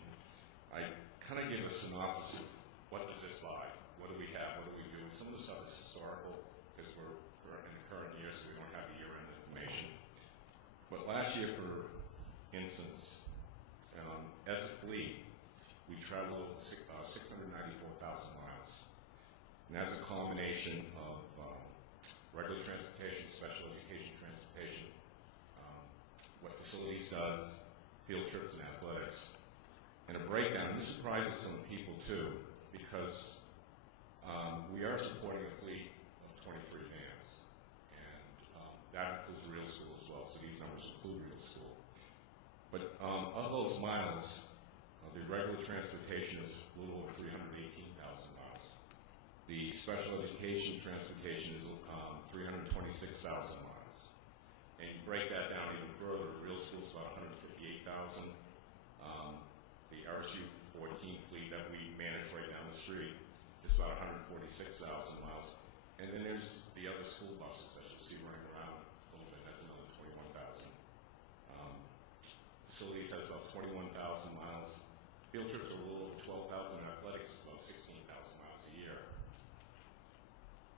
I kind of give a synopsis of what does this buy? What do we have? What do we do? And some of the stuff is historical because we're in the current year, so we don't have the year-end information. But last year, for instance, as a fleet, we traveled 694,000 miles. And that's a combination of regular transportation, special education transportation, what facilities does, field trips and athletics. And a breakdown, this surprises some people too, because we are supporting a fleet of 23 vans. And that includes real school as well, so these numbers include real school. But of those miles, the regular transportation is a little over 318,000 miles. The special education transportation is 326,000 miles. And you break that down even further, real school is about 158,000. The RSU 14 fleet that we manage right down the street is about 146,000 miles. And then there's the other school buses that you'll see running around a little bit. That's another 21,000. Facilities has about 21,000 miles. Field trips are a little over 12,000, and athletics is about 16,000 miles a year.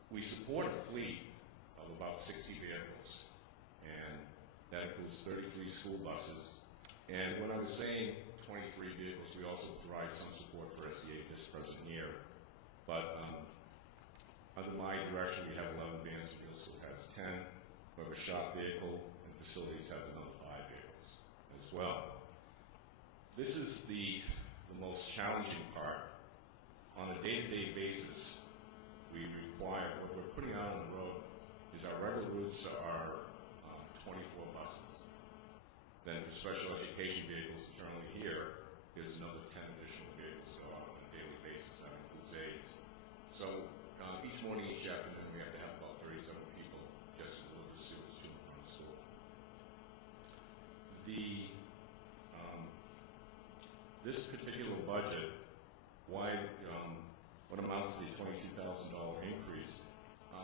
We support a fleet of about 60 vehicles, and that includes 33 school buses. And when I was saying 23 vehicles, we also provide some support for SCA this present year. But under my direction, we have 11 vans, field school has 10. We have a shop vehicle, and facilities has another 5 vehicles as well. This is the most challenging part. On a day-to-day basis, we require, what we're putting out on the road is our regular routes are 24 buses. Then for special education vehicles, generally here, there's another 10 additional vehicles that go out on a daily basis. That includes aides. So each morning, each afternoon, we have to have about 37 people just to deliver the students to and from school. This particular budget, why what amounts to the $22,000 increase,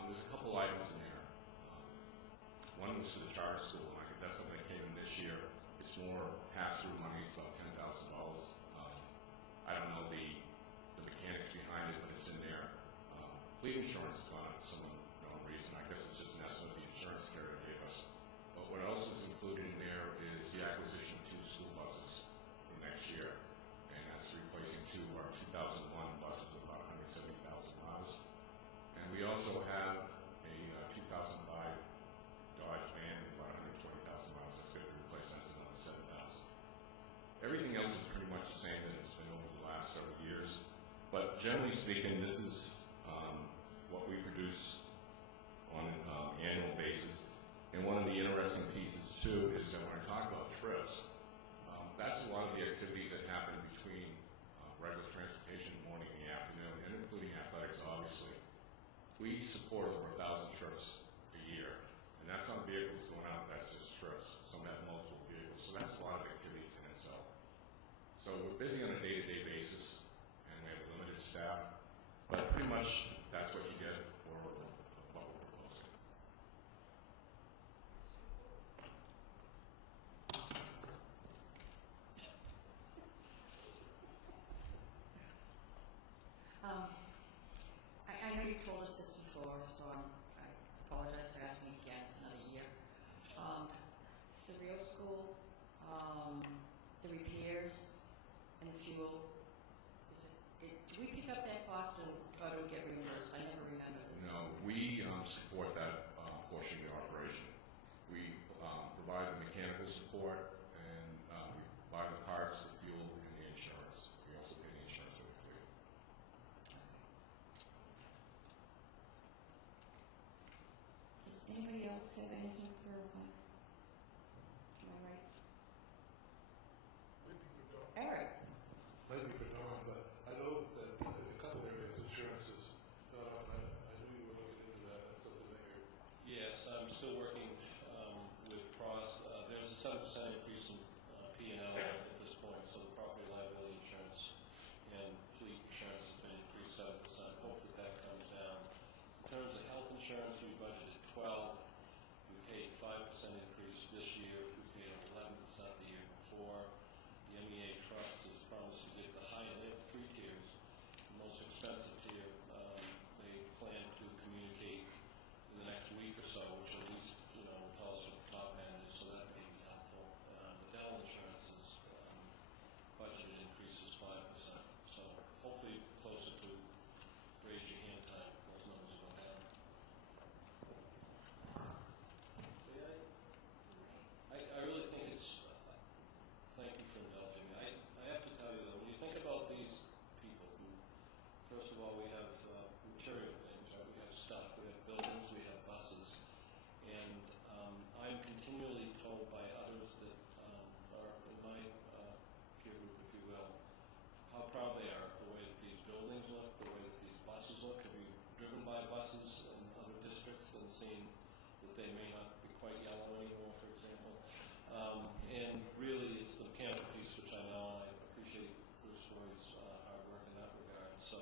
there's a couple items in there. One was to the charter school, and that's something that came in this year. It's more pass-through money, it's about $10,000. I don't know the mechanics behind it, but it's in there. Fleet insurance has gone up for some unknown reason. I guess it's just an estimate the insurance carrier gave us. But what else is included in there is the acquisition of 2 school buses for next year. And that's replacing 2 of our 2001 buses But generally speaking, this is what we produce on an annual basis. And one of the interesting pieces, too, is that when I talk about trips, that's a lot of the activities that happen between regular transportation in the morning and the afternoon, and including athletics, obviously. We support over 1,000 trips a year, and that's not vehicles going out, that's just trips. Some have multiple vehicles, so that's a lot of activities in itself. So we're busy on a day-to-day basis, and we have a limited staff, but pretty much that's what you get for what we're proposing. I know you told us this before, so I apologize for asking again. It's another year. The real school, the repairs, and the fuel. Do we pick up that cost or do we get reimbursed? I never remember this. No, we support that portion of the operation. We provide the mechanical support, and we buy the parts, the fuel, and the insurance. We also pay the insurance with the fleet. Does anybody else have anything for, am I right? Eric? Might be for Dawn, but I know that in a couple areas insurance is not on. I knew you were looking into that. That's something that you're. Yes, I'm still working with Cross. There's a 7% increase in P&L at this point, so the property liability insurance and fleet insurance has been increased 7%. Hopefully that comes down. In terms of health insurance, we budgeted 12. We paid 5% increase this year. We paid 11% the year before. The MEA Trust has promised to get the high. They have 3 tiers. The most expensive tier, they plan to communicate in the next week or so, which at least will tell us what the top end is, so that may be helpful. The dental insurance is budgeted increases 5%, so hopefully closer to raise your hand time, those numbers go down. I really think it's, thank you for indulging me. I have to tell you though, when you think about these people who, first of all, we have material things, right? We have stuff, we have buildings, we have buses, and I'm continually told by others that are in my peer group, if you will, how proud they are of the way that these buildings look, the way that these buses look. Have you driven by buses in other districts and seen that they may not be quite yellow anymore, for example? And really, it's the mechanical piece, which I know, and I appreciate Bruce Roy's hard work in that regard. So,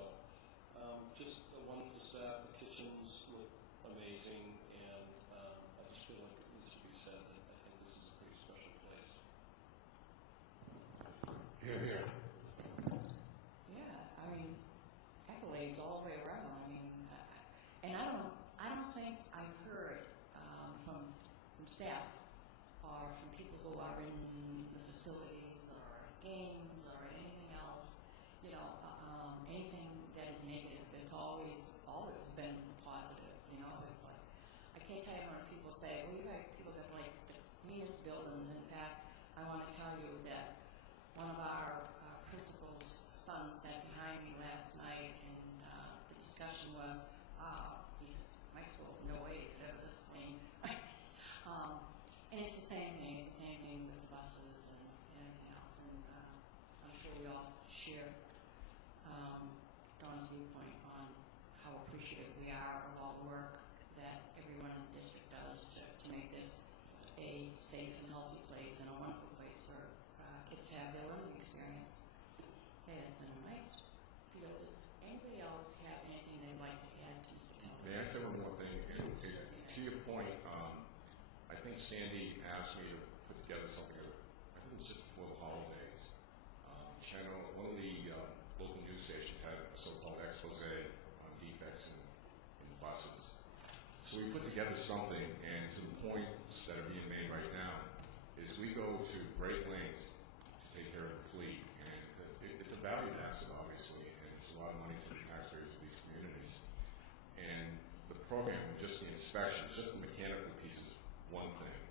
just a wonderful staff. The kitchens look amazing, and I just feel like it needs to be said that I think this is a pretty special place. Here. Yeah, I mean, accolades all the way around. I mean, and I don't think I've heard from staff or from people who are in the facilities or games or anything else, anything that is negative. It's always been positive. It's like, I can't tell you how many people say, well, you have people that like the cleanest buildings. In fact, I want to tell you that one of our principal's sons sat behind me last night, and the discussion was, he said, my school, no way is it ever this clean. And it's the same thing. It's the same thing with the buses and everything else. And I'm sure we all share Dawn's viewpoint on how appreciative we are of all the work that everyone in the district does to make this a safe and healthy place and a wonderful place for kids to have their learning experience. It's a nice field. Does anybody else have anything they'd like to add to Mr. Keller? May I say one more thing? To your point, I think Sandy asked me to put together something, I think it was just before the holidays. Channel, one of the local news stations had a so-called expose on defects in buses. So we put together something, and to the points that are being made right now, is we go to great lengths to take care of the fleet. And it's a valued asset, obviously, and it's a lot of money to the taxpayers of these communities. And the program, just the inspections, just the mechanical pieces, one thing,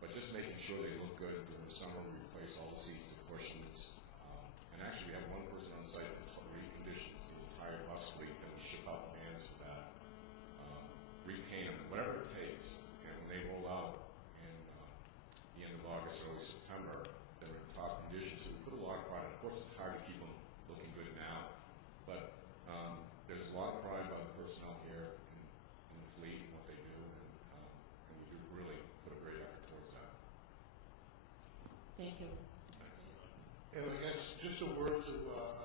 but just making sure they look good. During the summer, we replace all the seats, the cushions, and actually we have one person on site that's reconditions the there's a lot of pride by the personnel here in the fleet and what they do, and we do really put a great effort towards that. Thank you. And I guess just a word to let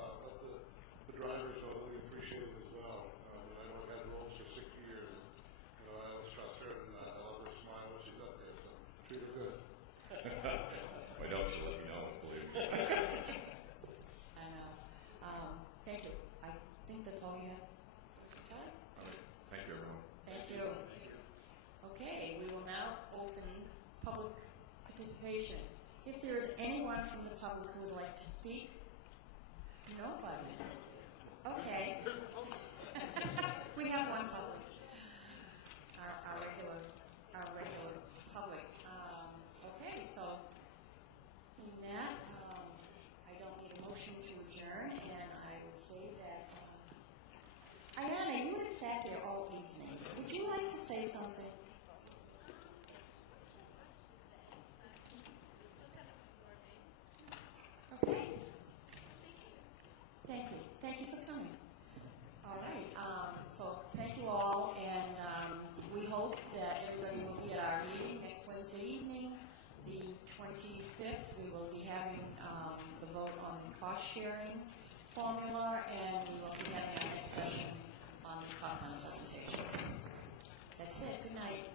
the drivers know that we appreciate it as well. I know I've had roles for 6 years, and I always trust her, and I love her smile when she's up there, so treat her good. If I don't, she'll let me know, believe me. I know. Thank you. I think that's all you have. Okay? All right. Thank you, everyone. Thank you. Okay, we will now open public participation. If there is anyone from the public who would like to speak, nobody. Okay. We have one public. Our regular public. Okay, so seeing that, I don't need a motion to adjourn, and I would say that Ayana, you would have sat there all evening. Would you like to say something? Okay. Thank you. Thank you for coming. All right. So thank you all, and we hope that everybody will be at our meeting next Wednesday evening, the 25th. We will be having the vote on the cost sharing formula, and we will be having our next session on the cost center presentations. That's it. Good night.